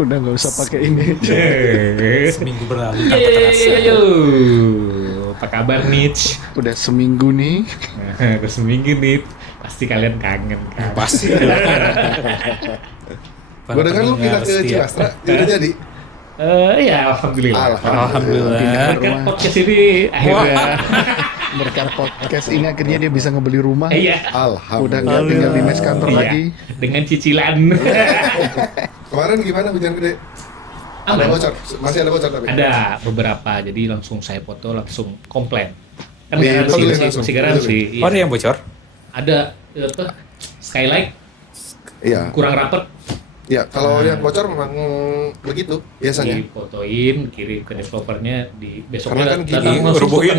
Udah nggak usah pakai ini. Seminggu berlalu tanpa terasa. Apa kabar Nich? Udah seminggu nih. Udah seminggu nih. Pasti kalian kangen kan? Pasti. Gue dengar lu pindah ke Cilastra, udah jadi. Iya, alhamdulillah. Pindah ke Kan rumah. podcast ini akhirnya. Berkat podcast ini akhirnya dia bisa ngebeli rumah. Iya. Udah nggak tinggal di mes kantor Iya. lagi. Dengan cicilan. Kemarin gimana hujan gede? Ada Aman. bocor, masih ada bocor tapi. Ada beberapa, jadi langsung saya foto, langsung komplain. Kan Di- garansi, tulis masih, langsung, masih garansi. Oh, ada yang bocor? Ada apa? Skylight Iya. kurang rapet, Ya, kalau yang bocor memang begitu biasanya. difotoin, kirim ke developernya, di Karena besoknya kan gini, datang langsung ngerubuhin.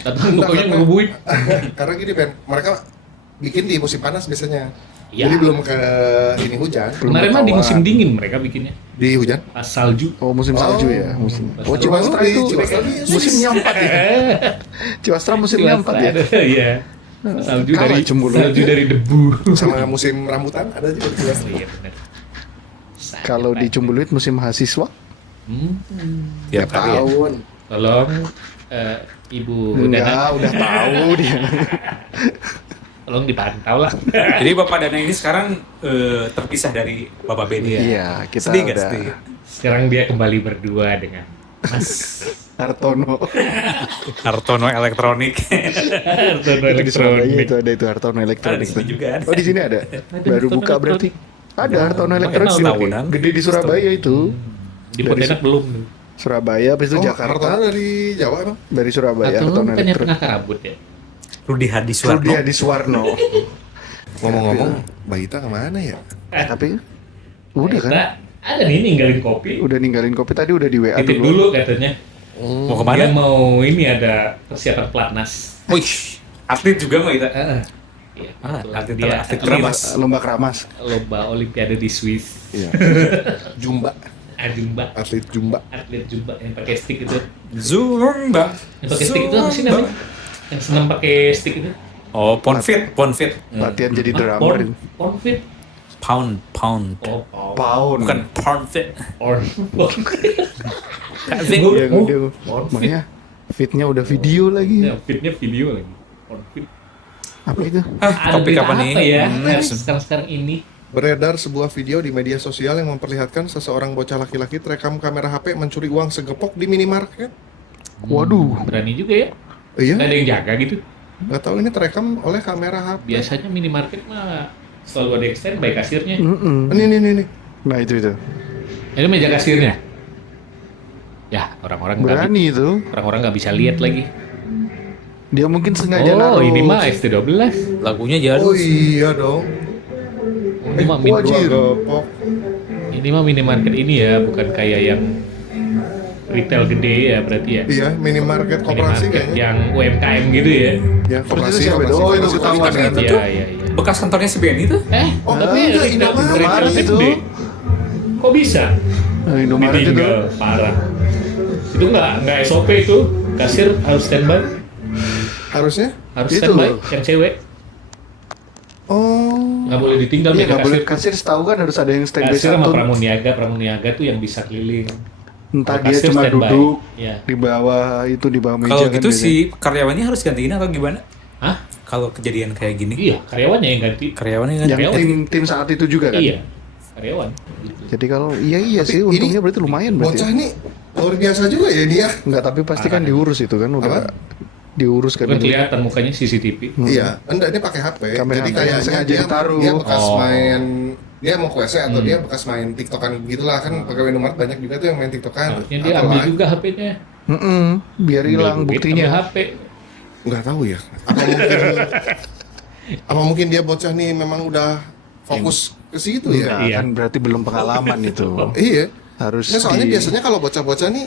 datang pokoknya ngerubuhin. Karena gini Ben, mereka bikin di musim panas biasanya. Iya. Jadi belum ke ini hujan. Kemarin mah di musim dingin mereka bikinnya, Di hujan. pas salju. Oh musim salju ya. Musim. Oh Ciwastra Ciwastra itu Ciwastra musimnya 4 ya. Ciwastra musimnya 4 ya. Iya. Salju Kalah dari cemburu. salju dari debu. Sama musim rambutan ada juga di Cilastra. Iya benar. Kalau di Cumbuluit musim mahasiswa, Tiap hari ya. Tahun. Tolong Ibu Dana, enggak, udah tahu dia. tolong dipantau lah. Jadi Bapak Dana ini sekarang terpisah dari Bapak Benny. Iya, kita Sedih nggak udah sedih? Sekarang dia kembali berdua dengan Mas Hartono. Hartono Elektronik. Hartono Itu di Surabaya Elektronik. itu ada itu Hartono Ada Elektronik. di sini juga ada. Oh di sini ada. Baru Hartono buka berarti. Ada Hartono Elektronik. Emang tahunan? Gede di Surabaya itu. Di Pontianak belum. Surabaya, habis itu Oh, Jakarta. Hartono dari Jawa emang? Dari Surabaya Hartono Hartono kan yang Elektronik. pernah kerabut ya. Rudi Hadiswarno. Dia di Suwarno. Ngomong-ngomong, Mbak Ita kemana ya? Tapi udah kan? Kita ada nih ninggalin kopi. Udah ninggalin kopi tadi udah di WA Titip dulu. dulu katanya. Mau Dia kemana? mau ini ada persiapan pelatnas. Wih, atlet juga Mbak Ita. Iya, Ah, kebetulan atlet dia atlet atlet keramas. Lomba keramas. lomba olimpiade di Swiss. Iya. Jumba, Jumba, atlet Jumba. atlet Jumba yang pakai stick itu. Zumba. Yang pakai stick itu apa sih namanya? Yang senam pakai stick itu. Oh, Ponfit. Latihan jadi Ah, drummer. Ponfit. Pound. Oh, Pound. Bukan Ponfit. Ponfit. Iya, dia makanya fitnya udah video lagi. Ya, fitnya video lagi. Ponfit. Apa itu? Ada Topik berita apa nih? ya? Hmm. Sekarang ini. Beredar sebuah video di media sosial yang memperlihatkan seseorang bocah laki-laki terekam kamera HP mencuri uang segepok di minimarket. Waduh. Berani juga ya. Iya, Nggak ada yang jaga gitu. nggak tahu ini terekam oleh kamera HP. Biasanya minimarket mah selalu ada extend by kasirnya. Ini. Nah itu. Ini meja kasirnya. Ya, orang-orang nggak Berani itu. orang-orang nggak bisa lihat lagi. Dia mungkin sengaja Oh, naruh. ini mah ST12. Lagunya Oh jadul. iya dong. Ini mah wajib. Gepok. ini mah minimarket ini ya, bukan kayak yang retail gede ya berarti ya. Iya, minimarket koperasi Minimarket kayaknya. yang UMKM gitu ya. Ya, Terus itu siapa itu? Oh, itu ketahuan kan? Iya, iya, iya. Bekas kantornya si Benny tuh. Oh, Tapi enggak, retail Indomaret retail itu. gede. Kok bisa? Nah, Indomaret itu. Ditinggal, parah. Itu nggak SOP itu. Kasir harus standby. Harusnya? Harus Itu. standby yang cewek. Oh. Nggak boleh ditinggal Iya meja nggak boleh kasir. kasir setahu kan harus ada yang standby Kasir sama satu. pramuniaga tuh yang bisa keliling. Entah Kalau dia kasir cuma standby. duduk Iya. di bawah itu di bawah meja Kalau kan gitu biasanya. si karyawannya harus gantiin atau gimana? Hah? Kalau kejadian kayak gini, Iya, karyawannya yang ganti. karyawannya yang ganti. tim saat itu juga kan. Iya, karyawan. Gitu. Jadi kalau iya Tapi sih ini untungnya berarti lumayan Bocah berarti. ini luar biasa juga ya dia. Enggak, tapi pasti kan diurus itu kan udah diurus kan. Bukan kelihatan mukanya CCTV. Iya, enggak ini pakai HP. Kamera Jadi HP kayaknya sengaja dia, ditaruh. dia bekas Oh. main dia mau ke WC atau dia bekas main TikTokan gitulah kan pegawai Indomaret banyak juga tuh yang main TikTokan. Harusnya dia Atau ambil live. juga HP-nya. Biar hilang Ambil duit, buktinya. ambil HP. Nggak tahu ya. Apa mungkin dia bocah nih memang udah fokus ke situ ya? Enggak, Iya. kan berarti belum pengalaman itu. Iya. Harus Nah, soalnya di- biasanya kalau bocah-bocah nih,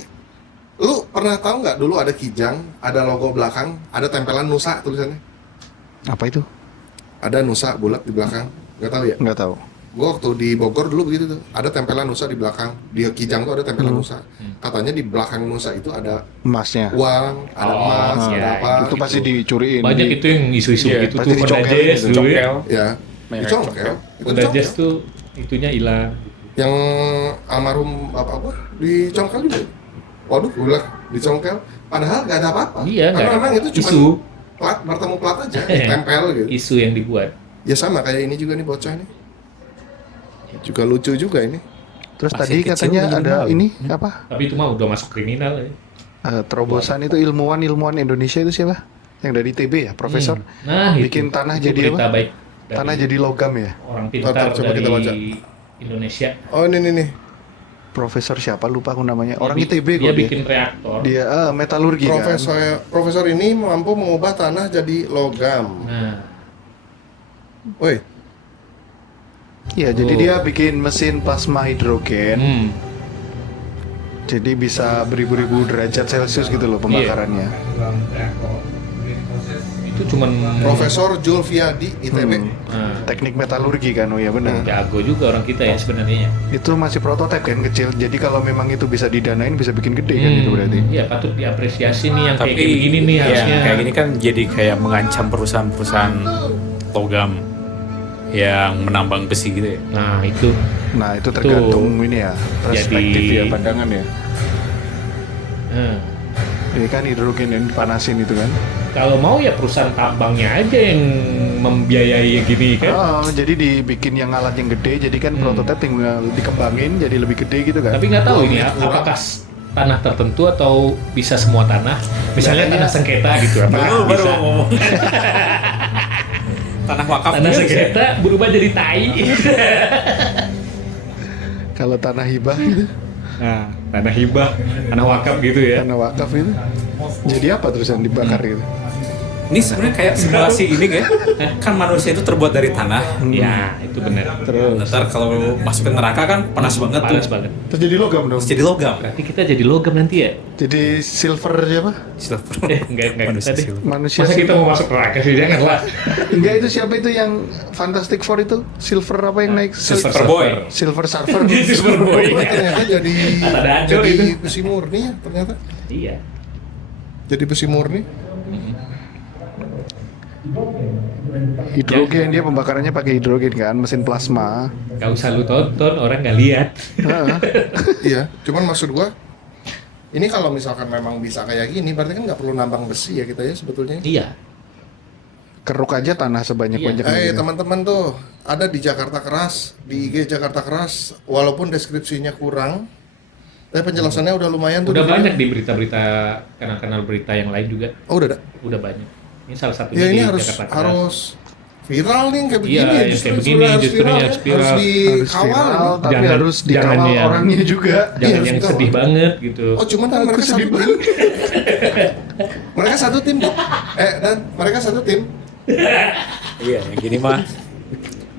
lu pernah tahu nggak dulu ada kijang, ada logo belakang, ada tempelan Nusa tulisannya. apa itu? Ada Nusa bulat di belakang. Nggak tahu ya? Enggak tahu. Gue waktu di Bogor dulu begitu tuh, ada tempelan Nusa di belakang. Di kijang tuh ada tempelan Nusa. Katanya di belakang Nusa itu ada Emasnya. uang, ada Oh, emas, iya, ada apa. Itu pasti gitu. dicuriin. Banyak itu yang isu-isu Iya, gitu pasti tuh. Honda dicokelin Jazz gitu. dulu ya. Cokel. Ya, Merek dicongkel. Itu Honda dicongkel. Jazz tuh itunya hilang. Yang almarhum bapak gua dicongkel juga. Waduh, gue bilang dicongkel. Padahal nggak ada apa-apa. Iya, karena nggak memang ada. itu cuma Isu. plat, bertemu plat aja, tempel gitu. Isu yang dibuat. Ya sama kayak ini juga nih bocah nih. Juga lucu juga ini. Terus Masih tadi kecil katanya udah ada kenal. ini apa? Tapi itu mah udah masuk kriminal ya. Terobosan itu ilmuwan Indonesia itu siapa? Yang dari TB ya, profesor. Nah, Bikin itu. tanah Itu jadi berita apa? baik. dari Tanah jadi logam ya. orang pintar Coba dari kita baca. Indonesia. Oh ini nih. Profesor siapa lupa aku namanya. Orang Dia ITB dia kok bikin reaktor. Dia metalurgi kan. Profesor ini mampu mengubah tanah jadi logam. Nah, Woi, Iya, jadi Oh. dia bikin mesin plasma hidrogen. hmm. Jadi bisa beribu-ribu derajat Celcius gitu loh pembakarannya. Itu cuman Profesor Julfiadi ITB. Nah, Teknik metalurgi kan, oh ya benar. jago juga orang kita ya sebenarnya. Itu masih prototipe kan kecil. Jadi kalau memang itu bisa didanain bisa bikin gede kan itu berarti. Iya, patut diapresiasi nih yang Tapi kayak gini nih ya, harusnya. kayak gini kan jadi kayak mengancam perusahaan-perusahaan logam yang menambang besi gitu ya. Nah, itu Nah, itu tergantung ini ya, perspektif Jadi- ya, pandangan ya. nah, Ini kan hidrogen yang dipanasin itu kan. kalau mau ya perusahaan tambangnya aja yang membiayai gini kan. Jadi dibikin yang alat yang gede, jadi kan prototipe tinggal dikembangin jadi lebih gede gitu kan. Tapi nggak tahu ini Kurang. apakah tanah tertentu atau bisa semua tanah. Misalnya tanah sengketa gitu apakah Baru bisa? mau ngomong. Tanah wakaf Tanah juga bisa. sengketa berubah jadi tai. Kalau tanah hibah gitu, Nah, tanah hibah, tanah wakaf gitu ya. tanah wakaf itu, jadi apa terus yang dibakar gitu? Ini sebenarnya kayak simulasi ini kayak kan manusia itu terbuat dari tanah. Ya, itu benar. Terus Ntar kalau masuk ke neraka kan panas banget tuh. Panas banget. terus jadi logam dong. Terus jadi logam. Berarti kita jadi logam nanti ya? Jadi silver siapa? Silver. Enggak Manusia kita deh. silver. Manusia Masa kita mau masuk neraka sih? Janganlah. Enggak, itu siapa itu yang Fantastic Four itu? Silver apa yang naik? Silver Boy. Silver Surfer. Silver Boy. ternyata jadi Ada ancur jadi itu. besi murni ya ternyata. Iya. Jadi besi murni. Hidrogen, dia pembakarannya pakai hidrogen kan, mesin plasma. Gak usah lu tonton, orang nggak lihat. Heeh. Iya, cuman maksud gua ini kalau misalkan memang bisa kayak gini berarti kan nggak perlu nambang besi ya kita ya sebetulnya. Iya. Keruk aja tanah sebanyak-banyaknya. gitu. Teman-teman tuh ada di Jakarta Keras, di IG Jakarta Keras, walaupun deskripsinya kurang, tapi penjelasannya udah lumayan tuh. Udah di video. banyak di berita-berita kanal-kanal berita yang lain juga. Oh udah ada. Udah banyak. Ini salah satunya Ya ini di harus Jakarta Keras. harus viral nih kayak begini. Iya, yang kayak begini, justru viral, harus viral. harus Harus dikawal. viral, ini. tapi Jangan- harus jangan dikawal yang- orangnya juga. Jangan Iya, harus yang dikawal. sedih banget gitu. Oh cuman kan mereka satu tim. Mereka satu tim tuh. Dan mereka satu tim. Iya, yang gini mah.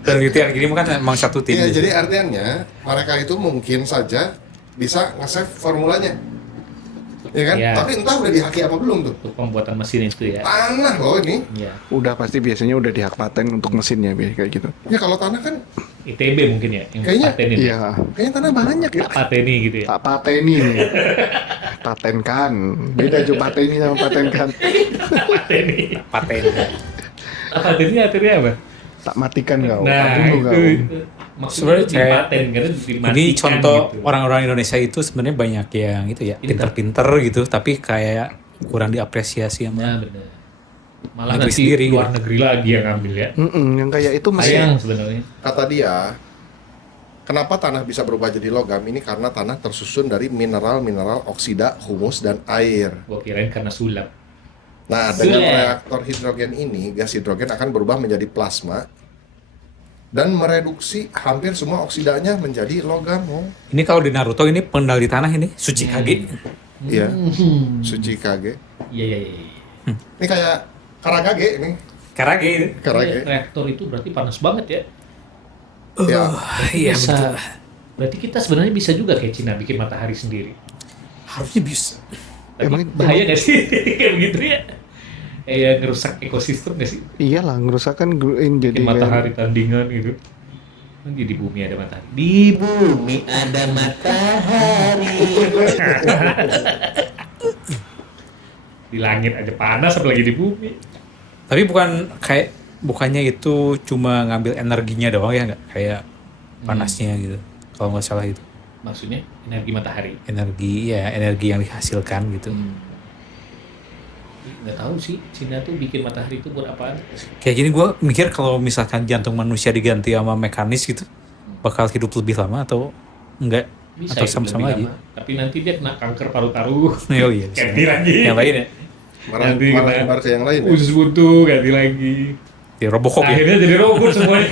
Dan gitu yang gini mah kan emang satu tim. Iya, jadi artinya mereka itu mungkin saja bisa nge-save formulanya. Ya kan? Iya. Tapi entah udah dihaki apa belum tuh. Untuk pembuatan mesin itu ya. Tanah loh ini. Iya. Udah pasti biasanya udah dihak paten untuk mesinnya kayak gitu. Ya kalau tanah kan ITB mungkin ya yang Kayaknya- patenin. Iya, kayaknya tanah banyak ya. Tak pateni gitu ya. tak pateni nih. Patenkan. Beda juga pateni sama patenkan. Pateni. Paten. Tak pateni artinya apa? Tak matikan kau. Nah, tak bunuh kau. itu. Maksudnya Sebenarnya kayak- dipaten karena dimatikan Ini contoh gitu. orang-orang Indonesia itu sebenarnya banyak yang itu ya, pinter-pinter gitu, tapi kayak kurang diapresiasi sama. Nah, benar. Malah Negeri nanti sendiri, luar gitu. negeri lagi yang ngambil ya. Yang kayak itu masih Sayang sebenarnya. Kata dia, kenapa tanah bisa berubah jadi logam? Ini karena tanah tersusun dari mineral-mineral oksida, humus, dan air. Gua kirain karena sulap. Nah, dengan Sulap. reaktor hidrogen ini, gas hidrogen akan berubah menjadi plasma dan mereduksi hampir semua oksidanya menjadi logam. Oh, Ini kalau di Naruto ini pengendali tanah ini Tsuchikage. iya, Tsuchikage. Iya, iya, iya. Ini kayak Karagage ini. Karage ini. Karage. Reaktor itu berarti panas banget ya. Ya, Iya Bisa. betul. Berarti kita sebenarnya bisa juga kayak Cina bikin matahari sendiri. Harusnya bisa. Tapi Emang- bahaya nggak sih kayak begitu ya? Kayak ngerusak ekosistem nggak sih? iyalah ngerusakkan jadi Bikin matahari tandingan gitu. Kan di bumi ada matahari. Di bumi ada matahari. Di langit aja panas apalagi di bumi. Tapi bukannya itu cuma ngambil energinya doang ya nggak kayak panasnya gitu. kalau nggak salah itu. Maksudnya energi matahari. Energi yang dihasilkan gitu. Nggak tahu sih Cina tuh bikin matahari itu buat apaan. Kayak gini gue mikir kalau misalkan jantung manusia diganti sama mekanis gitu, bakal hidup lebih lama atau enggak? Bisa Atau itu sama-sama lebih aja? lama. Tapi nanti dia kena kanker paru-paru. Oh iya. Ganti lagi. Yang lain ya? Nanti Malah kena nyebar ke yang lain ya? usus buntu ganti lagi. Ya Robocop ya. Akhirnya jadi robot semuanya.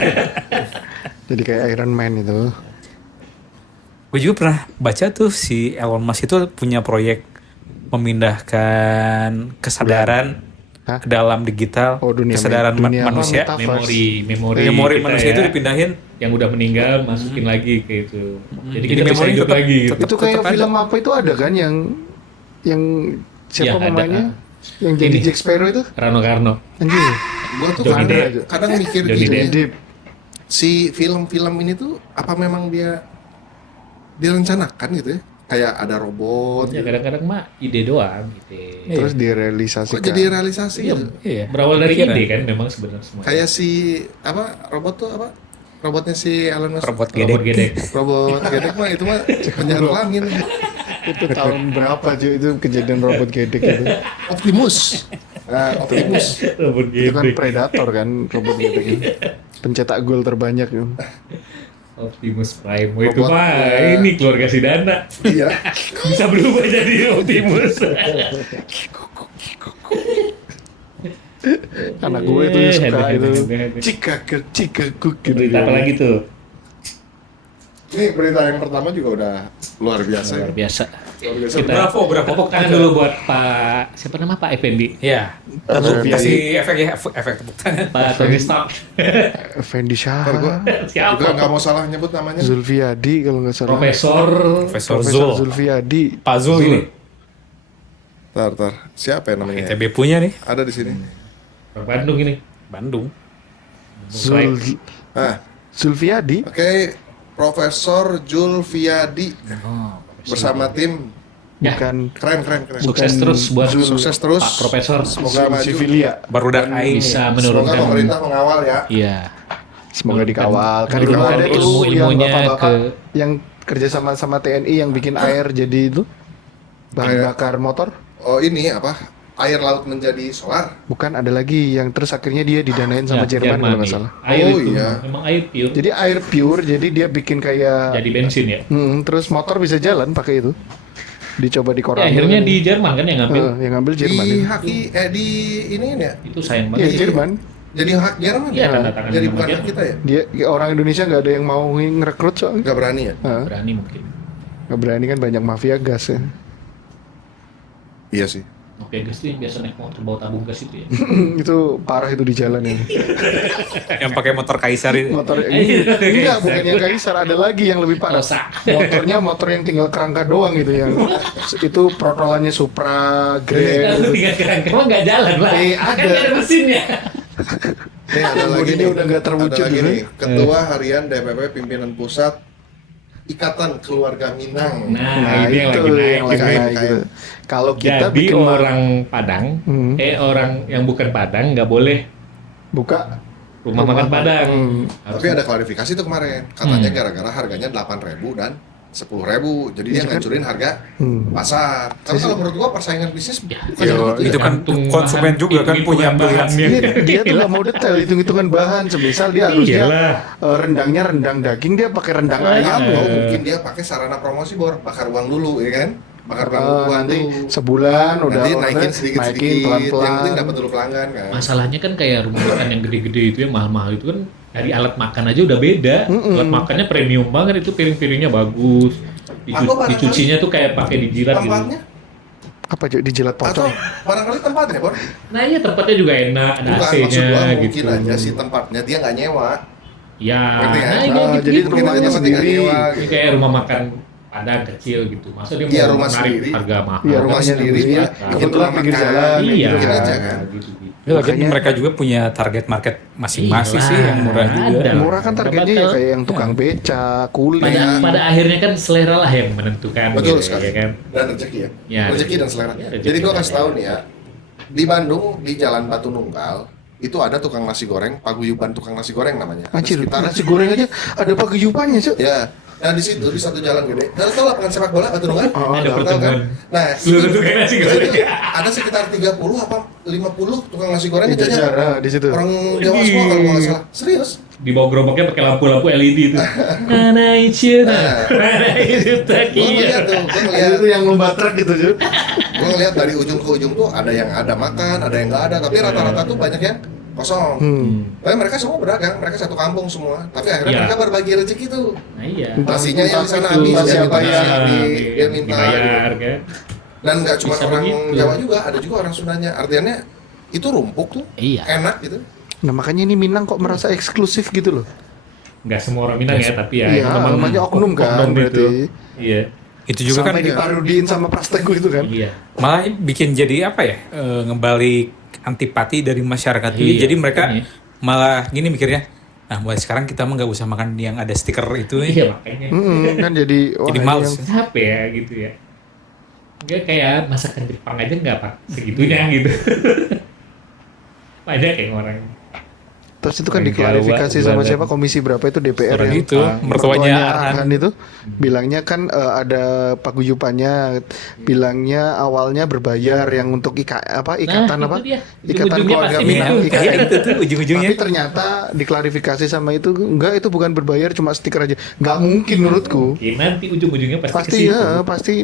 Jadi kayak Iron Man itu. Gue juga pernah baca tuh si Elon Musk itu punya proyek memindahkan kesadaran Hah? ke dalam digital, Oh, dunia kesadaran dunia apa, manusia, metaverse? memori kita manusia ya, itu dipindahin. yang udah meninggal masukin lagi ke itu. Jadi Jadi kita bisa memori hidup tetap- lagi gitu. tetap- Itu kayak ada. film apa itu ada kan yang siapa Iya, ada. pemainnya? Yang jadi Ini. Jack Sparrow itu? Rano Karno. Anjir. Gua tuh Johnny kadang, Depp. kadang mikir Johnny gini, Depp. si film-film ini tuh apa memang dia direncanakan gitu ya? Kayak ada robot, Ya gitu. kadang-kadang mah ide doang gitu. Terus Kok direalisasikan. jadi realisasi Iya, gitu? Iya. berawal dari Pikiran. ide kan memang sebenarnya semua. Kayak si apa robot tuh apa? Robotnya si Elon Musk. Robot robot gedek. gedek. Robot gedek mah itu mah penjaga langit. Itu tahun berapa cuy itu kejadian robot gedek itu? Optimus. Nah, Optimus. Robot Itu kan gedek. predator kan robot gedek itu. Pencetak gol terbanyak itu. Optimus Prime. Oh, itu Robot, mah ya. ini keluarga si Dana. Iya. Bisa berubah jadi Optimus. Anak gue itu suka itu Aduh. Chicago gitu. Berita apa lagi tuh? Ini berita yang pertama juga udah luar biasa. Luar ya. biasa. Luar biasa. Kita Bravo. tepuk tangan dulu buat Pak siapa nama Pak Effendi. Iya. Kasih efek ya, efek tepuk tangan. Pak Tony Stark. Fendi Shah, Ntar gua juga Siapa? nggak mau salah nyebut namanya. Zulfiadi kalau nggak salah. Profesor Profesor Profesor Zul. Zulfiadi. Pak Zul ini. Tar. Siapa ya namanya? ITB punya nih. Ada di sini. orang Bandung ini. Bandung. Zul Ah, Zulfiadi. oke. Profesor Julfiadi bersama tim Ya. Bukan keren. Sukses Bukan terus buat Zul. Sukses terus. Pak Profesor. Semoga maju. Civilia. Barudak aing. Bisa Semoga menurunkan. pemerintah mengawal ya. Iya. Semoga dikawal. Kan Menurunkan kemarin ada tuh yang ilmu-ilmunya bapak-bapak ke- yang kerja sama TNI yang bikin air jadi itu bahan Air. bakar motor. Oh ini apa? Air laut menjadi solar. Bukan ada lagi yang terus akhirnya dia didanain sama Ya, Jerman kalau nggak iya. salah. Air Oh, itu iya. memang air pure. Jadi air pure, jadi dia bikin kayak Jadi bensin ya. terus motor bisa jalan pakai itu. Dicoba di Ya, Korea. akhirnya di Jerman kan yang ngambil. yang ngambil Jerman. Di itu. haki di ini ya. Itu sayang Iya, banget. Jerman. Jadi hak Jerman Iya, ya. tanda tangan Jadi sama bukan hak Jerman. kita ya. Dia orang Indonesia nggak ada yang mau ngerekrut soalnya. Nggak berani ya. Berani mungkin. Nggak berani kan banyak mafia gas ya. Iya sih. Oke, gas tuh yang biasa naik motor bawa tabung gas itu ya. Itu parah itu di jalan ini. Yang pakai motor Kaisar ini. Motor Iya. enggak bukan yang Kaisar, ada lagi yang lebih parah. Rosak. Motornya motor yang tinggal kerangka doang gitu yang itu protolannya Supra, Grand. Lu tinggal kerangka emang nggak jalan lah. Ada. Kan nggak ada mesinnya. Ini ada lagi Bodinya nih. udah nggak terwujud Ada lagi gitu. nih. Ketua Harian DPP Pimpinan Pusat Ikatan Keluarga Minang. Nah, ini yang lagi naik. yang lagi KM. naik gitu. Kalau kita Jadi bikin orang Padang, Hmm. orang yang bukan Padang nggak boleh buka rumah makan Padang. Tapi ada klarifikasi tuh kemarin. Katanya gara-gara harganya 8.000 dan 10.000. Jadi dia ngancurin harga pasar. Tapi kalau menurut gua persaingan bisnis Ya, bukan gitu ya. itu kan Tergantung konsumen bahan, juga kan punya hitung-hitungan pilihan bahannya. Iya, dia tuh nggak mau detail hitung-hitungan bahan. Semisal dia harusnya Iyalah. rendangnya rendang daging, dia pakai rendang ayam. Atau mungkin dia pakai sarana promosi bakar uang dulu ya kan? Bakar uang Nanti tuh. sebulan udah Nanti order, naikin sedikit-sedikit. pelan-pelan. Yang penting dapat dulu pelanggan kan. Masalahnya kan kayak rumah makan yang gede-gede itu yang mahal-mahal itu kan dari alat makan aja udah beda. Alat makannya premium banget itu, piring-piringnya bagus. Atau barangkali Dicucinya tuh kayak pakai dijilat gitu. Tempatnya Apa Cok? Dijilat atau pocong? barangkali tempatnya, Bor. Nah iya tempatnya juga enak, ada Bukan maksud AC-nya gua gitu. mungkin aja si tempatnya dia nggak nyewa. Ya, Ngerti kan? nah ini Ah, gitu, jadi gitu. rumahnya Mungkin aja sendiri. nggak nyewa, Ini gitu. kayak rumah makan Padang kecil gitu. Masa dia Iya, mau rumah narik sendiri. harga mahal? Iya, Rumah rumahnya sendiri sendiri. dia Kebetulan untuk pinggir makan. jalan. Iya, Mungkin aja kan. gitu. Ya, lagi Makanya- mereka juga punya target market masing-masing sih yang murah juga. Ada. Murah kan targetnya ya kayak yang tukang beca, kuli. Pada akhirnya kan selera lah yang menentukan. Betul gitu, sekali. ya kan? Dan rezeki ya. Ya. Rezeki dan selera. Ya, rezeki Jadi gua dan kasih tahu nih ya. Di Bandung di Jalan Batu Nunggal itu ada tukang nasi goreng, paguyuban tukang nasi goreng namanya. Ada Anjir, sekitar nasi goreng aja ada paguyubannya, Cok. ya Nah di situ di satu jalan gede, tahu lapangan sepak bola Batu Nunggal? Ada Tahu pertemuan. Nah, Seluruh tukang nasi goreng. itu ada sekitar 30 apa 50 tukang nasi goreng Di jajan. Jajar, di situ. Orang Jawa semua kalau nggak salah. Serius? Di bawah gerobaknya pakai lampu-lampu LED itu. Nana Ichina, Nana Gue Takia. ngeliat tuh, gue ngeliat. Itu yang lomba truk gitu, Ju. Gue ngeliat dari ujung ke ujung tuh ada yang ada makan, ada yang nggak ada. Tapi rata-rata tuh banyak yang kosong. Tapi mereka semua berdagang, mereka satu kampung semua. Tapi akhirnya Iya. mereka berbagi rezeki tuh. Nah iya. Nasinya yang di sana Itu, habis, siapa dia yang dia minta. dibayar kan. Dan nggak cuma Bisa orang begitu. Jawa juga, ada juga orang Sundanya. Artinya itu rumpuk tuh, Iya. enak gitu. Nah, makanya ini Minang kok merasa eksklusif gitu loh. Nggak semua orang Minang ya, tapi ya Iya, memang namanya oknum kan, oknum berarti. itu. Iya. Itu juga Sampai kan diparudiin sama Prasteku itu kan. Iya. malah bikin jadi apa ya? Ngebalik antipati dari masyarakat ini. Iya, Jadi mereka makanya. malah gini mikirnya, nah mulai sekarang kita mah nggak usah makan yang ada stiker itu nih. Iya makanya. Kan jadi Jadi ini males. yang- Capek ya gitu ya. Enggak kayak masakan Jepang aja nggak pak segitunya gitu. Banyak yang orang. Terus itu kan Orang diklarifikasi Jawa, sama Jawa. siapa komisi berapa itu DPR Orang yang itu, mertuanya Arhan. itu bilangnya kan ada paguyupannya, bilangnya awalnya berbayar yang untuk ikatan Nah, apa? itu dia. Ikatan Ujung-ujungnya keluarga pasti Minang, begitu. ikatan Iya, itu tuh ujung-ujungnya. Tapi ternyata diklarifikasi sama itu enggak, itu bukan berbayar, cuma stiker aja. Nggak mungkin menurutku. Oke, nanti ujung-ujungnya pasti, Pasti ke situ. ya, pasti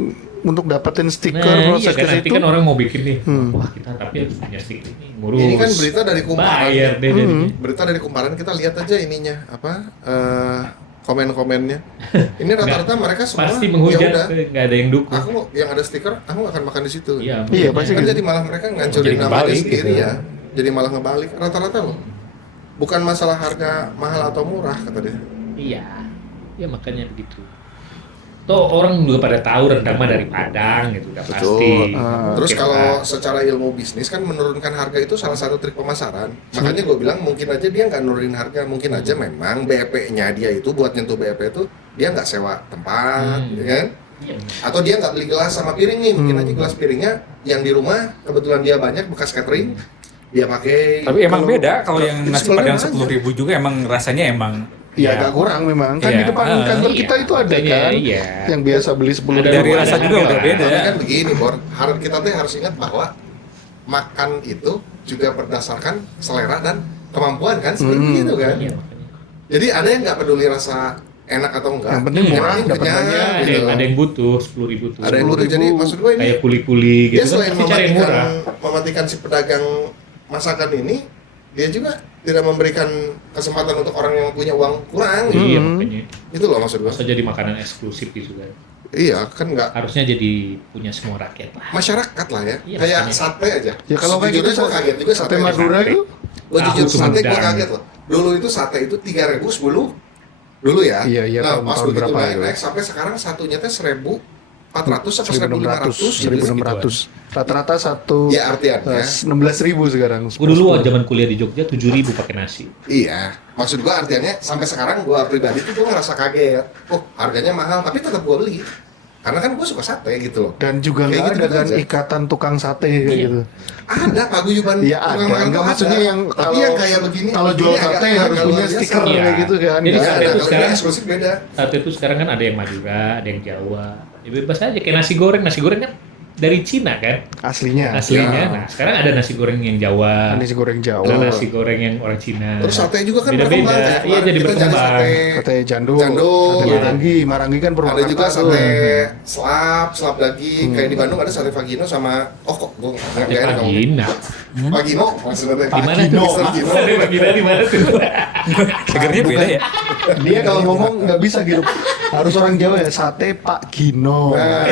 untuk dapetin stiker Nah, proses iya kan ke nanti situ. kan orang mau bikin nih. Wah, kita tapi harus punya stiker ini ngurus. Ini kan berita dari Kumparan. Bayar deh jadinya. Berita dari Kumparan, kita lihat aja ininya apa komen-komennya. Ini rata-rata mereka semua Pasti ya menghujat, udah. nggak ada yang dukung. Aku yang ada stiker, aku nggak akan makan di situ. Iya, Iya, makanya. pasti Kan gitu. jadi malah mereka Jadi ngancurin namanya kebalik sendiri gitu. ya. Jadi malah ngebalik rata-rata loh. Bukan masalah harga mahal atau murah kata dia. Iya, ya makanya begitu. Toh orang juga pada tahu rendang mah dari Padang gitu, udah pasti. Terus Oke, kalau Pak. secara ilmu bisnis kan menurunkan harga itu salah satu trik pemasaran. Makanya gue bilang mungkin aja dia nggak nurunin harga, mungkin aja memang BEP-nya dia itu buat nyentuh BEP itu dia nggak sewa tempat, ya kan? Iya. Atau dia nggak beli gelas sama piring nih, mungkin aja gelas piringnya yang di rumah kebetulan dia banyak bekas catering, dia pakai. Tapi emang Kalau- beda kalau yang Itu nasi sebenarnya padang aja. 10.000 juga emang rasanya emang Ya agak kurang memang. Kan Iya, di depan kantor kita itu ada makanya, kan. iya. Yang biasa beli 10 Ada dari rumah, rasa ada juga harga. udah beda. Tapi kan begini, Bor. Kita tuh harus ingat bahwa makan itu juga berdasarkan selera dan kemampuan kan, seperti itu kan. Iya, makanya. Jadi ada yang nggak peduli rasa enak atau enggak. Yang penting murah, dapat kenyang, banyak. Ada gitu. yang, ada yang butuh 10.000 tuh. Ada yang butuh. Jadi 10.000. maksud gue ini Kayak kuli-kuli dia gitu kan selain pasti cari yang murah. mematikan si pedagang masakan ini, dia juga tidak memberikan kesempatan untuk orang yang punya uang kurang. Iya, makanya. Itu loh maksud gue. Masa jadi makanan eksklusif gitu kan. Iya, kan nggak Harusnya jadi punya semua rakyat lah. masyarakat lah ya. Iya, Kayak makanya. sate aja. Ya kalau kayak gitu Sejujurnya gue kaget juga sate Madura Sate. itu Gue Tahu jujur tuh sate gue Madang. kaget loh. Dulu itu sate itu 3.000 10 dulu ya. Iya, iya, Nah, tahun- pas tahun begitu berapa naik, itu? naik sampai sekarang satunya teh 1.400 sampai 1.600, 1.500. 1.600. Rata-rata satu Ya artiannya. 16.000 sekarang. Gue dulu zaman kuliah di Jogja 7.000 pakai nasi. Iya, maksud gua artinya sampai sekarang gua pribadi tuh gua ngerasa kaget. Oh, harganya mahal, tapi tetap gua beli. Karena kan gua suka sate gitu loh. Dan juga Kayak nggak gitu ada kan aja. ikatan tukang sate kayak Iya. gitu. Ada paguyuban Iya tukang ada. makan Enggak tuh maksudnya ada. yang Tapi yang kayak begini. kalau begini jual agak- sate agak harus luar punya biasa. stiker Iya. kayak gitu kan. Jadi Nggak sate ada, itu kalau sekarang- eksklusif beda. Sate itu sekarang kan ada yang Madura, ada yang Jawa. Ya bebas aja kayak nasi goreng. Nasi goreng kan dari Cina kan Aslinya. aslinya. Ya. Nah sekarang ada nasi goreng yang Jawa, Nasi goreng Jawa. ada nasi goreng yang orang Cina. Terus sate juga kan Beda-beda. berkembang. Kayak Iya kemarin jadi kita berkembang. Sate jando, Jando, sate iya. marangi, marangi kan Ada Purwakarta juga tuh. sate slap daging. Kayak di Bandung ada sate Vagino sama kok gua nggak Sate enak ngomong. Pagina. Vagino maksudnya. Di mana Pagino. tuh? Sate Pagina di mana tuh? segernya beda ya. Dia kalau ngomong nggak bisa gitu. Harus orang Jawa ya, sate Pak Gino. Nah.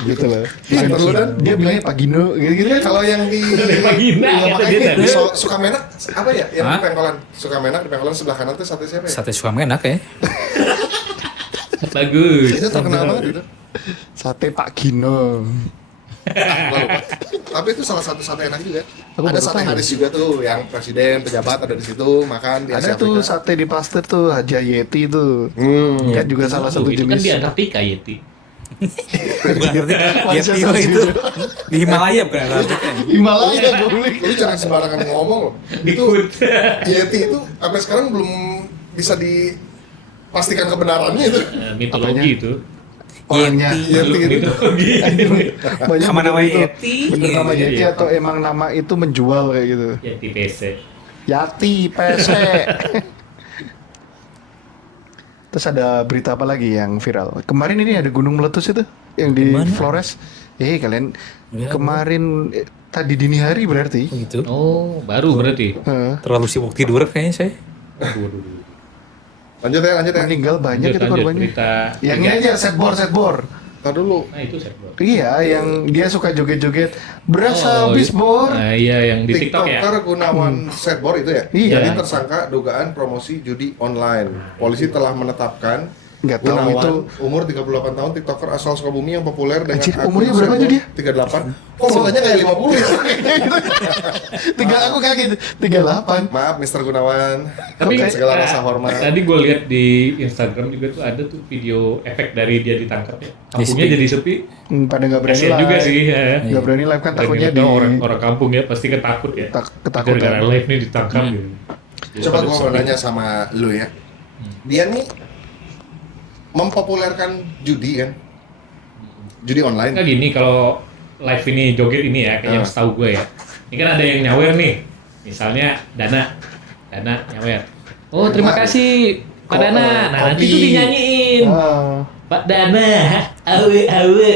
Gitu loh. Ih, perlu dan Dia bilangnya Pak Gino gitu-gitu kan. kalau yang di Sate Pagina Iya, kata makanya dia tadi. di Sukamenak apa ya? Yang di Hah? Pengkolan. Sukamenak di Pengkolan sebelah kanan tuh sate siapa ya? Sate suami enak ya. Bagus. Itu terkenal banget itu. Sate Pak Gino. Gua lupa. Tapi itu salah satu sate enak juga. Aku Ada baru sate tahu. Haris juga tuh, yang presiden, pejabat ada di situ makan di Ada Asia tuh Afrika. sate di Pasteur tuh Haja Yeti tuh. Hmm. Kan juga salah satu Itu kan jenis. di Antartika Yeti. Bukan ngerti. Yeti itu di Himalaya bukan Antartika. Himalaya gue beli. Lu jangan sembarangan ngomong loh. Itu Ikut. Yeti itu sampai sekarang belum bisa pastikan kebenarannya itu. Mitologi itu. Orangnya Yeti itu. Mitologi. banyak Sama bener namanya itu. Yeti. Bener nama Iya, Yeti iya. atau emang nama itu menjual kayak gitu. Yeti PC. Yati, PC. Terus ada berita apa lagi yang viral? Kemarin ini ada gunung meletus itu yang di Mana? Flores. Kalian Ya, kemarin tadi dini hari berarti. gitu. Oh, baru berarti. Terlalu sibuk tidur kayaknya saya. Waduh. Lanjut ya. Meninggal banyak itu korbannya. Berita. Yang ini aja setbor. Tar dulu. Nah, itu saya buat. Iya, yang dia suka joget-joget. Berasa habis bor. Nah, iya yang di TikTok ya. TikToker Gunawan Setbor itu ya? Iya. Jadi tersangka dugaan promosi judi online. Polisi telah menetapkan Nggak tahu Gunawan, itu. umur 38 tahun, TikToker asal Sukabumi yang populer dengan Anjir, akun umurnya berapa aja dia? 38. Kok mukanya kayak 50 ya? Tinggal aku kaget. 38. Maaf Mr. Gunawan. Tapi Dengan segala rasa hormat. Tadi gue lihat di Instagram juga tuh ada tuh video efek dari dia ditangkap ya. Kampungnya Sepi. jadi sepi. Pada nggak berani Kasian live. juga sih. Ya. Nggak berani live kan takutnya di orang kampung ya pasti ketakut ya. ketakutan. Gara-gara live nih ditangkap gitu. Jadi Coba pada gua mau sepi. nanya sama lu ya. Dia nih mempopulerkan judi kan? Judi online. Nggak gini kalau live ini joget ini ya kayak yang setahu gue ya. Ini kan ada yang nyawer nih. Misalnya Dana nyawer. Oh terima kasih Pak Dana. Nah nanti Kopi. tuh dinyanyiin. Ah, Pak Dana, awe.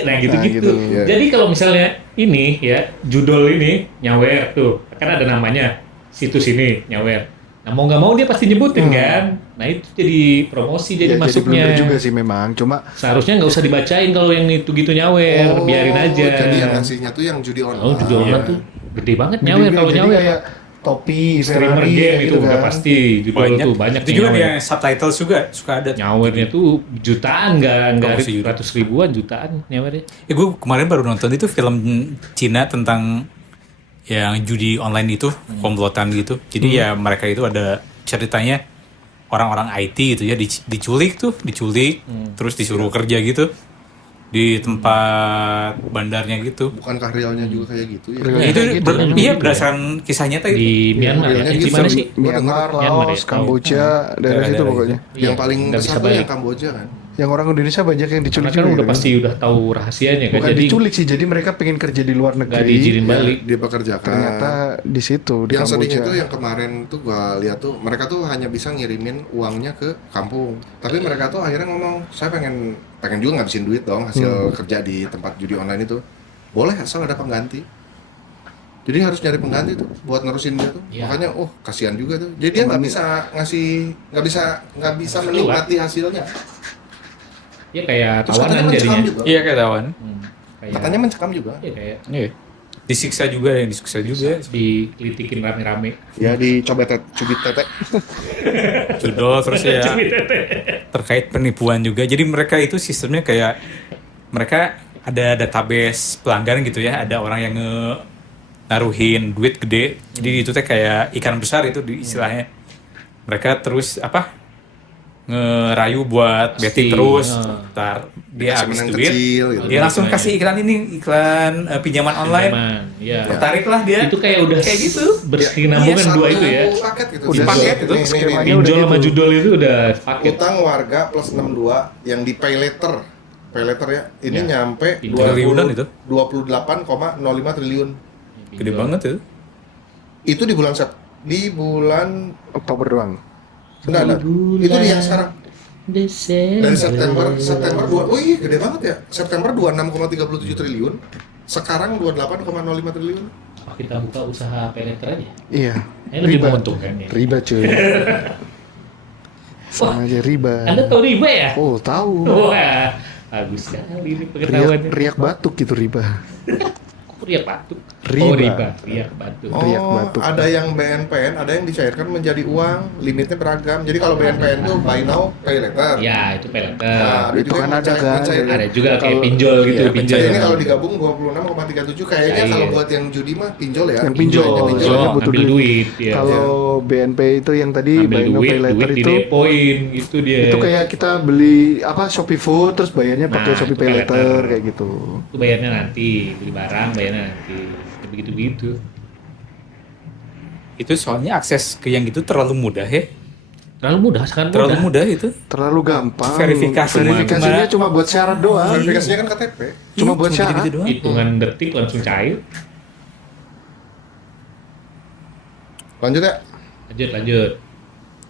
Nah gitu-gitu. gitu. Iya. Jadi kalau misalnya ini ya, judul ini nyawer tuh, kan ada namanya situs ini nyawer. Nah mau nggak mau dia pasti nyebutin kan. Nah itu jadi promosi jadi ya, masuknya. blunder juga sih memang. Cuma Seharusnya nggak usah dibacain kalau yang itu gitu nyawer, biarin aja. Jadi yang ngasihnya tuh yang judi online. Oh judul Iya. tuh gede banget gede nyawer juga, kalau jadi nyawer. kayak topi, Streamer Ferrari, game itu gitu udah kan. pasti judul tuh banyak Itu nih juga nyawer. yang subtitles juga suka ada. Nyawernya tuh jutaan nggak Promosi. ratus ribuan jutaan nyawernya. Gue kemarin baru nonton itu film Cina tentang yang judi online itu, komplotan gitu. Jadi ya mereka itu ada ceritanya orang-orang IT gitu ya diculik, terus disuruh kerja gitu di tempat bandarnya gitu. Bukankah realnya juga kayak gitu ya? Real. Ya, itu Gitu, iya berdasarkan kisah nyata itu. Di Myanmar ya? Realnya Di gitu. mana sih? Myanmar, Myanmar Laos, ya? Kamboja, daerah Daerah-daerah situ itu. pokoknya. Yang paling nggak besar bisa tuh balik. yang Kamboja kan? Yang orang Indonesia banyak yang Karena diculik kan juga. udah pasti udah tahu rahasianya kan, Bukan jadi diculik sih, jadi mereka pengen kerja di luar nggak negeri. diizinin balik. Dia pekerjakan. Ternyata di situ di Yang sedihnya Kamboja. tuh yang kemarin tuh gua lihat tuh mereka tuh hanya bisa ngirimin uangnya ke kampung. Tapi mereka tuh akhirnya ngomong, saya pengen juga ngabisin duit dong hasil kerja di tempat judi online itu. Boleh asal ada pengganti. Jadi harus nyari pengganti tuh buat nerusin dia tuh. Iya. Makanya kasihan juga tuh. Jadi dia nggak bisa ngasih, nggak bisa menikmati hasilnya. Ya kayak Terus tawanan katanya mencekam jadinya. juga. Iya kayak tawan. Kayak, Katanya mencekam juga. ya kayak Iya. Disiksa juga dikelitikin rame-rame. Ya dicubit tete. Judul terus ya terkait penipuan juga. Jadi mereka itu sistemnya kayak mereka ada database pelanggan gitu ya. Ada orang yang naruhin duit gede. Jadi itu teh kayak ikan besar itu di istilahnya. Mereka terus ngerayu buat Pasti, betting terus. ah. Ntar dia Kasih habis menang duit, kecil gitu. dia langsung kasih iklan pinjaman online. Iya. Tertarik lah dia. Itu kayak udah kayak gitu. berkesinambungan Iya, dua satu itu ya. paket gitu. Udah paket itu, skemanya Pinjol udah sama gitu. judul itu udah paket. Utang warga plus 62 yang di pay later ya. Ini Ya. nyampe Triliunan itu. 28,05 triliun. Gede banget tuh. Itu di bulan Oktober doang. enggak. Itu di yang sekarang. Dari September 2. Oh iya, gede banget ya. September 26,37 triliun. Sekarang 28,05 triliun. Oh, kita buka usaha peleter aja. Iya. Ini lebih menguntungkan ya. Riba cuy. Sama aja riba. Anda tahu riba ya? Oh, tahu. Wah, bagus sekali ini pengetahuannya. Riak batuk gitu riba. Kok riak batuk? Riba. Oh, riba. Riak batuk. Riak Oh, batuk. ada yang BNPN, ada yang dicairkan menjadi uang, limitnya beragam. Jadi kalau BNPN tuh buy now, pay later. Ya, itu peleter. Nah, ada Itu juga kan yang ada kan. Ada juga kayak Kalau- pinjol gitu, iya, pinjol. Jadi ini kalau digabung 26,37 kayaknya Iya. kalau buat yang judi mah pinjol ya. Yang pinjol. Pinjol. Soalnya Pinjol, butuh ngambil duit. Ya. Kalau BNP itu yang tadi Ambil buy now duit, pay later duit itu didepoin gitu dia. itu kayak kita beli Shopee Food terus bayarnya pakai Nah, Shopee itu Pay pay Later later. kayak gitu. Itu bayarnya nanti, beli barang bayarnya nanti. Begitu-begitu. Itu soalnya akses ke yang gitu terlalu mudah ya. Terlalu mudah, sangat Terlalu mudah. mudah itu. Terlalu gampang. Verifikasinya Verifikasinya cuma buat syarat doang. Verifikasinya kan KTP. Cuma buat syarat. gitu-gitu doang. Hitungan detik langsung cair. Lanjut ya. Lanjut.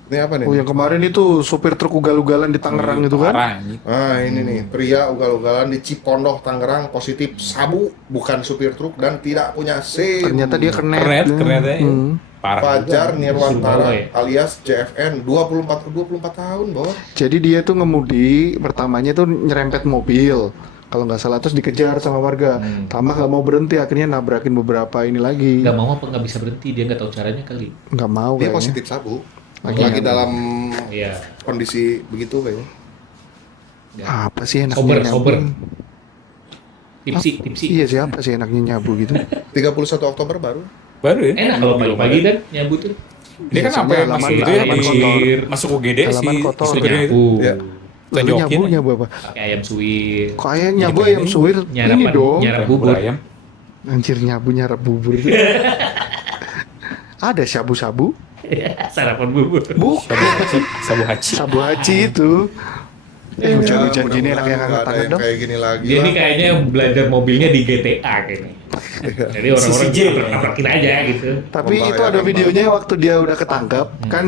Ini apa nih? Oh, yang kemarin itu sopir truk ugal-ugalan di Tangerang itu kan? Parah, anjing. Ah, ini nih, pria ugal-ugalan di Cipondoh, Tangerang positif sabu, bukan supir truk dan tidak punya SIM. Ternyata dia kena. Keren ya. Parah. Fajar Nirwantara Surabaya. alias JFN 24 tahun, Bos. Jadi dia tuh ngemudi, pertamanya tuh nyerempet mobil. Kalau nggak salah terus dikejar sama warga. Tama nggak mau berhenti, akhirnya nabrakin beberapa ini lagi. Nggak mau apa nggak bisa berhenti, dia nggak tahu caranya kali. Nggak mau Dia kayaknya. positif sabu. Lagi Lagi nggak- dalam Iya. kondisi begitu kayaknya. Apa sih enaknya Sober. nyabu? Tipsi. Iya, siapa sih enaknya nyabu gitu? 31 Oktober baru. Baru ya. Enak kalau pagi-pagi dan nyabu tuh. Dia kan Biasanya apa ya, halaman- masuk itu ya, halaman kotor. masuk UGD Halaman sih. kotor. supirnya itu. Nyabu. Iya. Lalu Tunjukin. nyabu apa? Pakai ayam suwir. Kok ayam nyabu ayam suwir ini dong. Nyarap bubur. ayam. Anjir nyabu nyarap bubur. Ada sabu-sabu? Sarapan bubur. Bukan. Sabu haji. Sabu haji itu. Hujan-hujan gini enak yang nggak angkat ada tangan yang dong. kayak gini lagi Dia ini lah. kayaknya belajar mobilnya di GTA kayaknya. Jadi orang-orang CCJ. nabrakin aja gitu. Tapi itu ada Membahayakan videonya waktu dia udah ketangkap, kan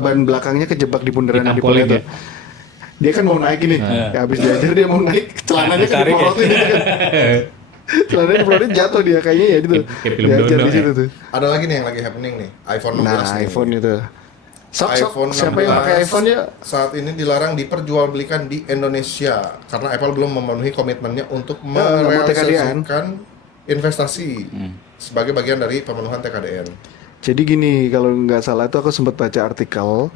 ban belakangnya kejebak di bundaran Ditampolin Adipole itu. ya? Dia kan mau naik ini, ya habis diajar dia mau naik, celananya kan Ditarik ya? diporotin gitu kan. Celananya diporotin jatuh dia kayaknya ya gitu. Kayak film Diajar Dono di situ ya? tuh. Ada lagi nih yang lagi happening nih, iPhone 16 Nah, nih. iPhone itu. Sok, iPhone siapa yang pakai 16 iPhone ya? saat ini dilarang diperjualbelikan di Indonesia karena Apple belum memenuhi komitmennya untuk nggak mau TKDN. merealisasikan investasi sebagai bagian dari pemenuhan TKDN. Jadi gini, kalau nggak salah itu aku sempat baca artikel,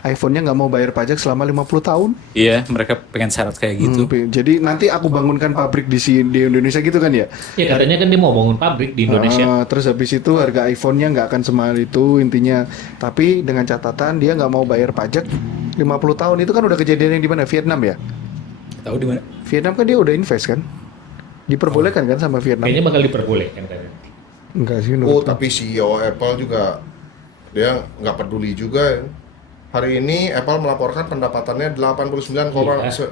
iPhone-nya nggak mau bayar pajak selama 50 tahun. Iya, mereka pengen syarat kayak gitu. Jadi nanti aku bangunkan pabrik di Indonesia gitu kan ya? Ya katanya kan dia mau bangun pabrik di Indonesia. Terus habis itu harga iPhone-nya nggak akan semahal itu intinya. Tapi dengan catatan dia nggak mau bayar pajak 50 tahun. Itu kan udah kejadian yang di mana? Vietnam ya? Tahu di mana? Vietnam kan dia udah invest kan? Diperbolehkan kan sama Vietnam? Kayaknya bakal diperbolehkan kan. Enggak sih. Oh, tapi CEO Apple juga dia nggak peduli juga. Hari ini Apple melaporkan pendapatannya 89,5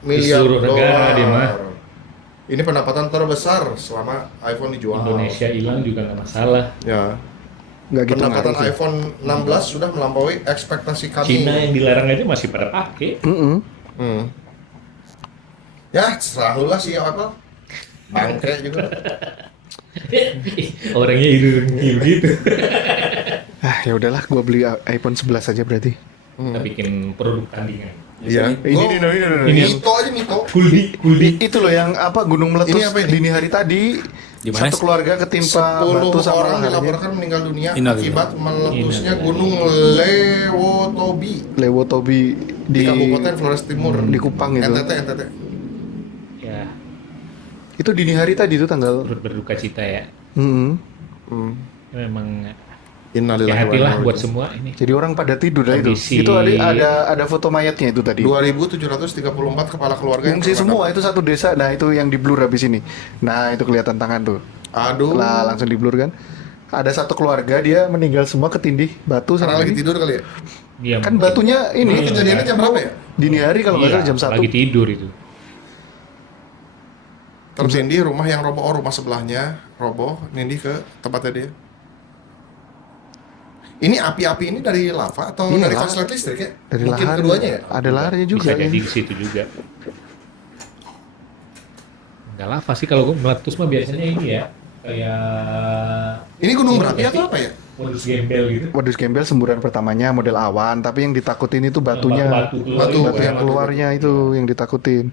miliar seluruh negara dia mah. dolar. Ini pendapatan terbesar selama iPhone dijual. Indonesia hilang juga nggak masalah. Ya. Nggak gitu Pendapatan ngaruh sih. iPhone 16 sudah melampaui ekspektasi kami. Cina yang dilarang aja masih pada pakai. Mm-mm. Ya, serah lu lah CEO Apple. Bangke juga. Orangnya hidup gitu. Ah ya udahlah, gua beli iPhone 11 aja berarti. Kita bikin produk tandingan. Iya. Ini Mito aja Mito. Kuldi. itu loh yang apa gunung meletus Ini apa ini? dini hari tadi. Di mana Satu sih? keluarga ketimpa 10 batu sama orang laharnya. dilaporkan meninggal dunia Innalillahi. akibat meletusnya Gunung Lewotobi Lewotobi di Kabupaten Flores Timur di Kupang itu. NTT. Ya, Itu dini hari tadi itu tanggal. turut berduka cita ya. Mm-mm. Memang Innalillahi wa hati-hatilah inna buat ilaihi semua ini. Jadi orang pada tidur lah itu. Kondisi- Itu ada foto mayatnya itu tadi. 2734 kepala keluarga yang Ngungsi termakan. semua itu satu desa. Nah itu yang di blur habis ini. Nah itu kelihatan tangan tuh. Aduh. Lah langsung di blur kan. Ada satu keluarga dia meninggal semua ketindih batu Karena sama lagi ini. tidur kali ya. Dia Kan batunya Ini ini kejadiannya jam berapa ya? dini hari kalau nggak salah jam 1. Lagi tidur itu. Tertindih rumah yang roboh, rumah sebelahnya roboh, nindih ke tempatnya dia. Ini api-api ini dari lava atau Iya, dari lah. korslet listrik ya? Dari Mungkin lahar. keduanya ya? Ada laharnya juga. Bisa kan. jadi di situ juga. Enggak lava sih kalau gue meletus mah biasanya ini ya. Kayak Ini gunung berapi atau apa ya? modus gembel gitu. Wadus gembel semburan pertamanya model awan, tapi yang ditakutin itu batunya. Batu keluar. Batu, Batu ya, yang batu. keluarnya itu yang ditakutin.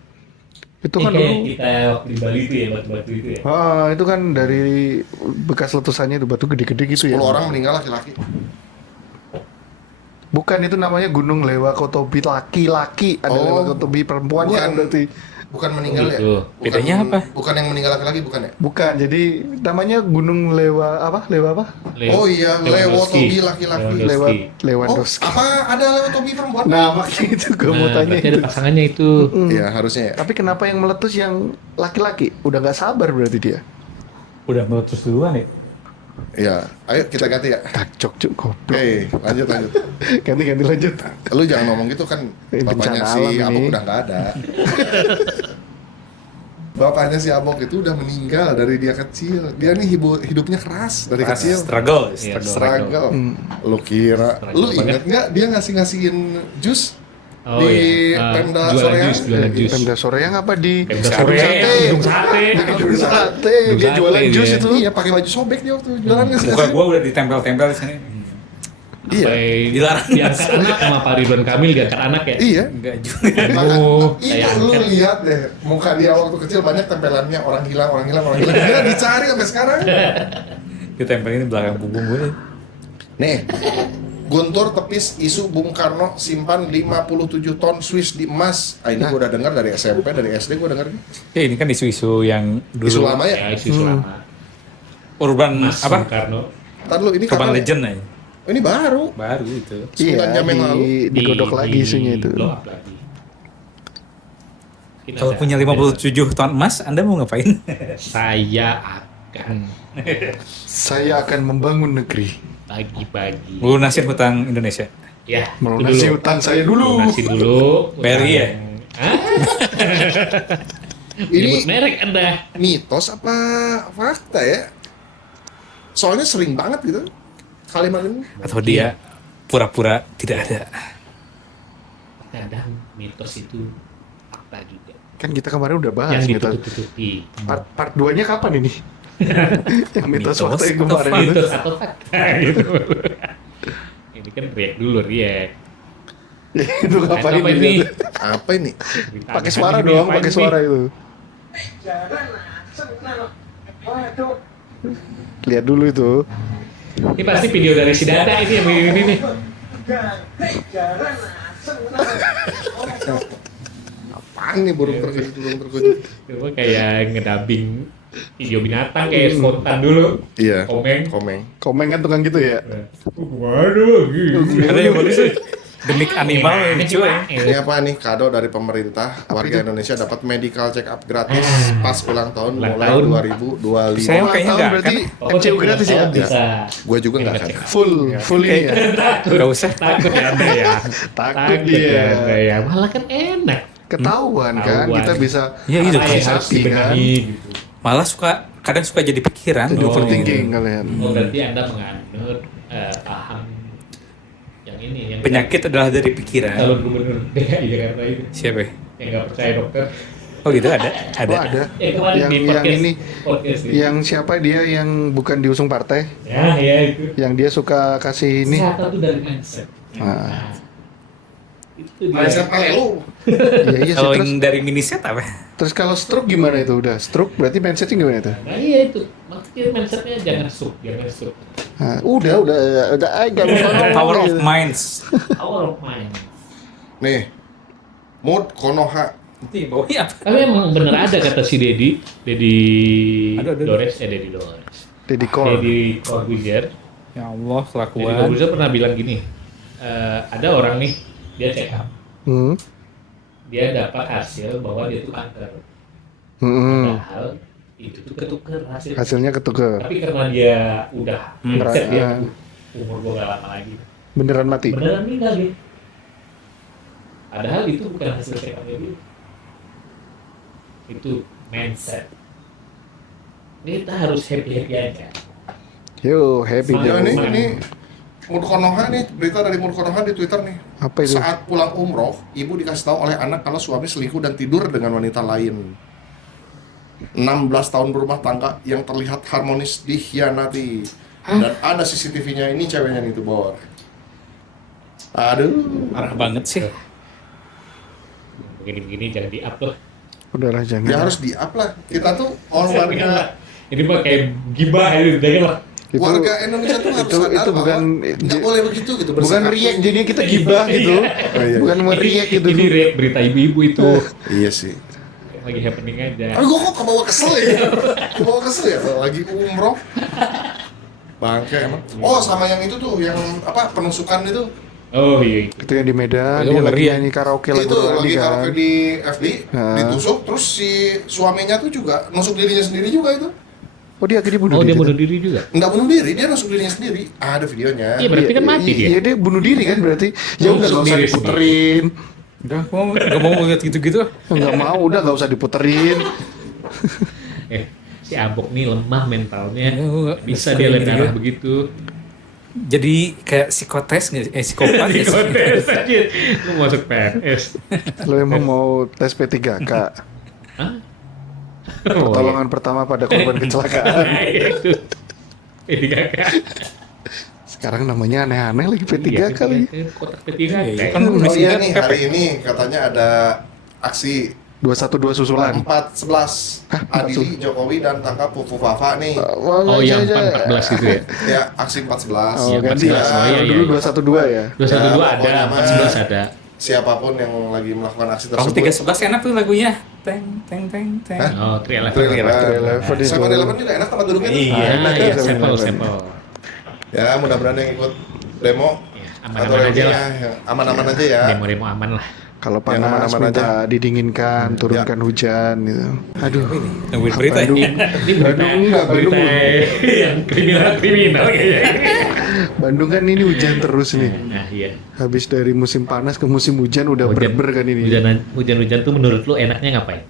Itu Ini kan kayak dulu. kita waktu di Bali itu ya, batu-batu itu ya. Itu kan dari bekas letusannya itu batu gede-gede gitu 10 ya. orang meninggal laki-laki. Bukan itu namanya Gunung Lewakotobi laki-laki, ada Oh. Lewakotobi perempuannya Bukan. berarti. Bukan meninggal ya? Gitu. Bukan, Bedanya apa? Bukan yang meninggal laki-laki bukan ya? Bukan, jadi namanya Gunung Lewa apa? Oh iya, Lewotobi laki-laki. Lewandowski. Oh, apa ada Lewotobi perempuan? Nah, makanya itu gue mau tanya berarti itu. ada pasangannya itu. Iya, harusnya ya. Tapi kenapa yang meletus yang laki-laki? Udah nggak sabar berarti dia. Udah meletus duluan ya? Iya, ayo kita ganti ya. Takjok cuk goblok. Oke, lanjut. Ganti lanjut. Lu jangan ngomong gitu kan. Bapaknya Bencana si alam Abok ini. udah nggak ada. Bapaknya si Abok itu udah meninggal dari dia kecil. Dia nih hidupnya keras dari kecil. Struggle. Iya, Struggle. Lu kira, lu inget nggak dia ngasihin jus Oh, di iya. Pemda Jualan Soreang? jus, jualan jus. Pemda Soreang apa di Pemda Gedung Soreang, Sate? gedung sate. Gedung Sate. Gedung Dia sate jualan jus dia. itu. Iya, pakai baju sobek dia waktu jualan nggak sih? Muka gua udah ditempel-tempel di sini. Iya. Sampai Dilarang. diangkat anak sama Pak Ridwan Kamil diangkat anak ya. Iya. Enggak juga. Aduh, Itu saya lu angkat. lihat deh muka dia waktu kecil banyak tempelannya orang hilang. Dia dicari sampai sekarang. Ditempelin di belakang punggung gue. Nih, Guntur tepis isu Bung Karno simpan 57 ton Swiss di emas. Ah, ini gue udah dengar dari SMP, dari SD gue dengar nih. Ya ini kan isu-isu yang dulu. Isu lama ya? Ya, isu lama. Urban Mas apa? Bung Karno. Ntar lu ini Urban kapan? legend aja. Oh, ini baru. Baru itu. 9 jam yang lalu. digodok lagi isunya itu. Blow up lagi. Mungkin Kalau ada- punya 57 ton emas, Anda mau ngapain? Saya akan Saya akan membangun negeri. bagi-bagi. Lunasin hutang Indonesia. Ya, Melunasi itu dulu. utang saya dulu. Lunasi dulu. Beri ya? Hah? Ini Nyebut merek Anda. mitos apa fakta ya? Soalnya sering banget gitu kalimat ini. Atau dia pura-pura tidak ada. Kadang mitos itu fakta juga. Kan kita kemarin udah bahas Yang mitos. ditutup-tutupi. Part 2-nya kapan ini? Yang mitos Mitos waktu yang atau kemarin fakta? itu. Mitos atau fakta gitu. Ini kan react dulu react. Itu kapan Apa ini? ini? Apa ini? Pakai suara dong, pakai suara itu. Lihat dulu itu. Ini pasti video dari si Dada ini yang ini nih. Apaan nih burung terkejut? Coba kayak ngedubbing video binatang kayak spontan dulu. Iya. Komeng. Komen kan tukang gitu ya. Waduh, gitu. Ada yang bagus sih. Demik animal ini cuy. Ini apa nih kado dari pemerintah warga Indonesia dapat medical check up gratis pas ulang tahun Ulang mulai tahun. 2025. Saya kayaknya Tahun enggak berarti kan. MCU gratis ya? Bisa. Gue juga nggak akan. Full ini ya. Enggak usah. Takut ya Anda ya. Takut ya dia. Anda ya. Malah kan enak. Ketahuan kan, Ketahuan. kita bisa Iya gitu. Apa yang harus Sapi, kan? dibenahi gitu. Malah kadang suka jadi pikiran. jadi Oh. overthinking kalian. Oh berarti Anda menganut paham yang ini yang Penyakit adalah dari pikiran. calon gubernur DKI Jakarta itu Siapa ya? yang nggak percaya dokter. Oh gitu ada. Oh ada. Yang kemarin Yang di yang podcast, ini, podcast itu. yang siapa dia yang bukan diusung partai, Ya itu. yang dia suka kasih ini. Kesehatan tuh dari mindset. Ah. Itu dia. Mindset lu. Iya iya sih. Kalau Terus, yang dari miniset apa? terus kalau stroke gimana itu? Udah stroke berarti mindsetnya gimana itu? Nah iya itu. Maksudnya mindsetnya jangan stroke. Nah, udah agak The power of minds. Power of mind. Nih, mood Konoha. Itu yang bawahnya apa? Tapi emang bener ada kata si Dedi Ada. Dores ya Dedi Dores. Deddy Core. Dedi Corbuzier. Ya Allah, Dedi kelakuan. Corbuzier pernah bilang gini. Ada orang nih dia check up. Hmm. Dia dapat hasil bahwa dia tuh kanker. Hmm. Padahal itu tuh ketuker hasil. Hasilnya ketuker. Tapi karena dia udah mindset dia Ah. umur gua gak lama lagi. Beneran mati. Beneran meninggal dia. Padahal itu bukan hasil check up dia. Itu mindset. Kita harus happy aja. Yo, happy Semangat. Ya dong. ini mood Konoha nih, berita dari mood Konoha di Twitter nih. Apa itu? Saat pulang umroh, ibu dikasih tahu oleh anak kalau suami selingkuh dan tidur dengan wanita lain. 16 tahun berumah tangga yang terlihat harmonis dikhianati. Dan ada CCTV-nya, ini ceweknya nih tuh Bor. Aduh. Parah banget sih. Begini-begini jangan di-up loh. Udahlah jangan. Ya harus di-up lah. Kita tuh warga Ini mah kayak gibah itu, jangan lah. Itu, warga Indonesia tuh harus sadar itu bahwa bukan nggak boleh begitu gitu. bukan bersikap react tuh. jadinya kita gibah gitu. iya. Bukan meriak gitu. Ini react berita ibu-ibu itu. Iya sih. Lagi happening aja. Tapi gue kok kebawa kesel ya? Kebawa kesel ya lagi umroh. Bangke emang. Oh sama yang itu tuh, yang apa penusukan itu. Oh iya. Itu yang di Medan, Itu dia ngeri lagi ya. nyanyi karaoke lagu Itu lagi Randi kan. karaoke di FD, Nah. ditusuk, terus si suaminya tuh juga nusuk dirinya sendiri juga itu. Oh dia akhirnya bunuh Oh dia diri. bunuh diri juga. Nggak bunuh diri, dia nusuk dirinya sendiri. Ada videonya. Iya berarti kan mati dia. Iya dia bunuh diri kan berarti. Ya udah Nusuk nggak usah diri diputerin. Udah, gak mau lihat gitu-gitu. Nggak mau, udah nggak usah diputerin. Si Abok nih lemah mentalnya. Ya, gua Bisa nggak dia suka lihat gitu arah juga. begitu. Jadi kayak psikotes nggak sih? Psikopat Di nggak sih? kontes aja. Lu masuk PNS. Lo emang mau tes P3K. Hah? Oh, Pertolongan pertama pada korban kecelakaan. iya. Itu. P3K. Sekarang namanya aneh-aneh lagi P3K Iya, kali. Kotak P3K. Iya, kan. kan Oh iya Kan nih, hari ini katanya ada aksi 212 susulan. 4-11 Adili, Jokowi, dan tangkap Fufu Fafa nih. Oh yang 14 itu ya. Ya, aksi 4-11. Oh, Iya, ganti 14. ya. Oh, iya, Dulu iya. 212 ya. 212 Ya, ada, pokoknya 14 ada. Siapapun yang lagi melakukan aksi Kalau tersebut. 311 enak tuh lagunya. Teng teng teng teng. Hah? Oh, 311. 311 itu. 7-Eleven juga enak tempat duduknya tuh. Iya. Ah, Iya, iya, iya, sampel, iya. sampel. Ya, mudah-mudahan yang ikut demo Ya, atau aman-aman aja reuninya lah. yang aman-aman aja ya. Demo-demo aman lah. Kalau Yang panas aman-aman minta aja. didinginkan, turunkan hujan gitu. Aduh. Nungguin berita. Bandung, Ini Bandung enggak, berita Bandung. yang kriminal kayaknya. Bandung kan ini hujan terus nih. Nah, iya. Habis dari musim panas ke musim hujan udah berber kan ini. Hujan-hujan tuh menurut lu enaknya ngapain?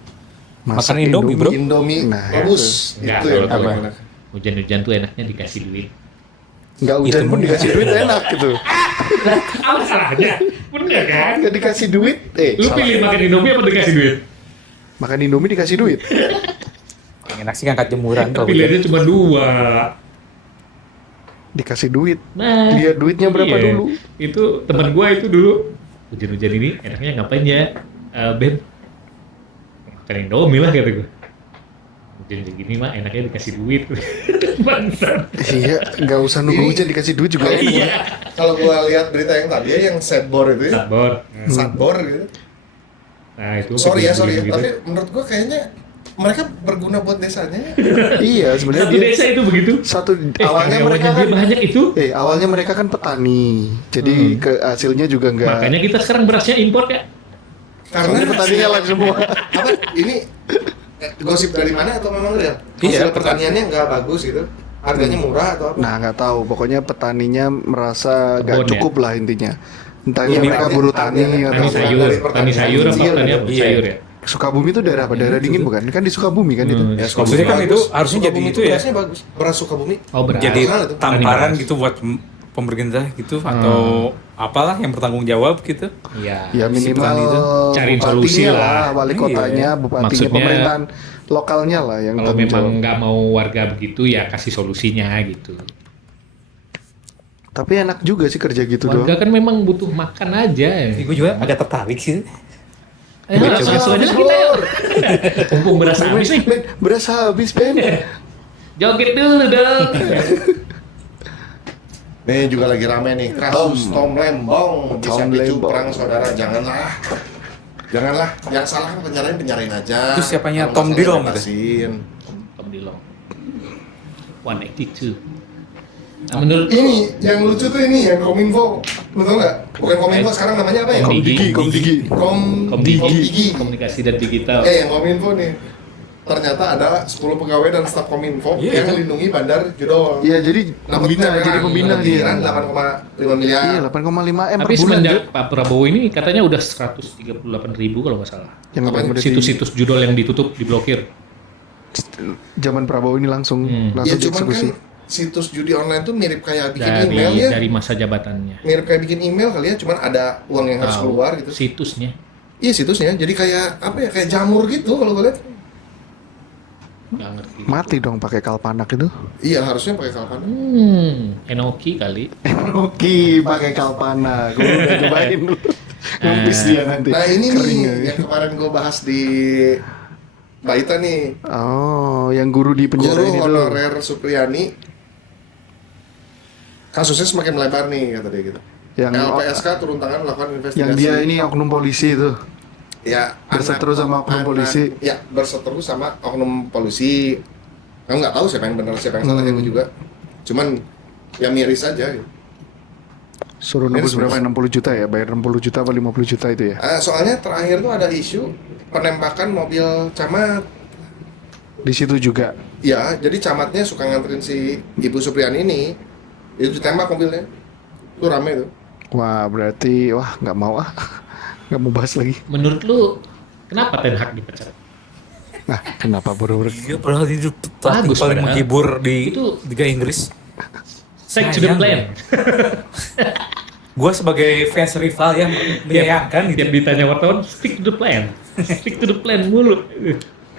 Masak Makan Indomie, bro. Indomie Nah, rebus. Enggak, Itu yang kalau paling apa? enak. Hujan-hujan tuh enaknya dikasih duit. Enggak hujan Itu pun bener. dikasih duit enak gitu. Apa salahnya? Bener kan? Enggak dikasih duit, Lu salah. pilih makan Indomie apa dikasih duit? Makan Indomie dikasih duit. Yang enak sih ngangkat jemuran kalau Pilihannya hujan. cuma 2. Dikasih duit. Nah, Lihat duitnya berapa iya. dulu. Itu teman gua itu dulu hujan-hujan ini enaknya ngapain ya? Ben, makan Indomie lah kata gua. Hujan gini mah enaknya dikasih duit. Bangsat. Iya, enggak usah nunggu hujan dikasih duit juga enak. Iya. Kalau gua lihat berita yang tadi ya, yang sadbor itu ya. Sabor. Sadbor gitu. Nah, itu Sorry ya, gitu. tapi menurut gua kayaknya mereka berguna buat desanya ya. Iya, sebenarnya Satu dia desa itu begitu. satu Awalnya awalnya mereka dia kan banyak itu. awalnya mereka kan petani. Jadi ke hasilnya juga enggak. Makanya kita sekarang berasnya impor ya. Karena Soalnya petaninya live semua. apa ini gosip dari mana atau memang real? Iya, Hasil pertaniannya nggak bagus gitu. Harganya murah atau apa? Nah, nggak tahu. Pokoknya petaninya merasa Kebun nggak ya? cukup lah intinya. Entahnya Ini mereka tani- buru tani- tani Tani atau sayur, tani sayur apa Iya, tani apa? iya. Sayur ya. Sukabumi itu daerah apa? Daerah dingin bukan? Kan di Sukabumi kan itu. Ya, Maksudnya kan itu harusnya jadi Sukabumi itu ya. berasnya bagus. Beras Sukabumi. Oh, beras. Jadi Mahal itu. tamparan Beras. gitu buat pemerintah gitu atau apalah yang bertanggung jawab gitu. Iya. Ya si minimal petani itu cariin bupatinya solusi lah. wali Iya. kotanya, bupatinya, Maksudnya, pemerintahan lokalnya lah yang Kalau tanggung memang jawab. nggak mau warga begitu ya kasih solusinya gitu. Tapi enak juga sih kerja gitu Warga doang. kan memang butuh makan aja. Gue juga agak tertarik sih. Langsung aja kita yuk. Mumpung beras habis nih. Men, beras habis, Ben. Joget dulu dong. Nih juga lagi rame nih kasus Tom Lembong bisa Tom picu Lembong. perang saudara. Janganlah, yang salah kan penjarain aja. Itu siapanya? Kalau Tom nggak salah Dilong gitu? bebasin. Tom Dilong. 182. Nah, menurut Ini yang lucu tuh ini yang Kominfo, lu tau nggak? Bukan Kominfo sekarang namanya apa ya? Komdigi. Komdigi. Komdigi, komunikasi dan digital. Yang Kominfo nih. Ternyata ada 10 pegawai dan staf Kominfo Iya. yang melindungi Bandar Judol. Iya, jadi Dapat pembina, TPR, jadi pembina dapat dia. iuran 8,5 miliar. Iya, 8,5 M Tapi per bulan. semenjak Jod. Pak Prabowo ini katanya udah 138.000 kalau nggak salah. Yang Apanya? berarti Situs-situs judul yang ditutup, diblokir. zaman Prabowo ini langsung Hmm. Ya langsung cuman kan dieksekusi. situs judi online tuh mirip kayak bikin email ya. Dari masa jabatannya. Mirip kayak bikin email kali ya, cuman ada uang yang harus Tahu. keluar gitu. Situsnya. Iya situsnya, jadi kayak apa ya, kayak jamur gitu kalau gue lihat. Nggak ngerti. Mati dong pakai kalpanak itu. Iya harusnya pakai kalpan. Enoki kali. Oke, pakai kalpanak. Gue udah cobain dulu. Ngempis dia nanti. Nah ini Kering nih ya. yang kemarin gue bahas di Baita nih, Oh, yang guru di penjara guru ini tuh. honorer Supriyani, kasusnya semakin melebar nih kata dia gitu. Yang LPSK turun tangan melakukan investigasi. yang dia ini oknum polisi itu. ya berseteru sama oknum polisi. Ya berseteru sama oknum polisi. Kamu nggak tahu siapa yang benar siapa yang salah ya gue juga. Cuman ya miris aja. Gitu. Suruh nebus Beres, berapa? 60 juta ya? Bayar 60 juta apa 50 juta itu ya? Soalnya terakhir tuh ada isu penembakan mobil camat di situ juga. Ya, jadi camatnya suka nganterin si Ibu Supriyani ini, itu ditembak mobilnya. Itu rame tuh. Wah, berarti nggak mau nggak mau bahas lagi. Menurut lu kenapa Ten Hag dipecat? Nah, kenapa buru-buru? Iya, padahal itu pelatih Bagus, paling padahal. menghibur di Itu- Liga Inggris. Stick to the Sayang. plan. Gue sebagai fans rival ya menyayangkan gitu. Tiap ditanya wartawan, stick to the plan. Stick to the plan mulu.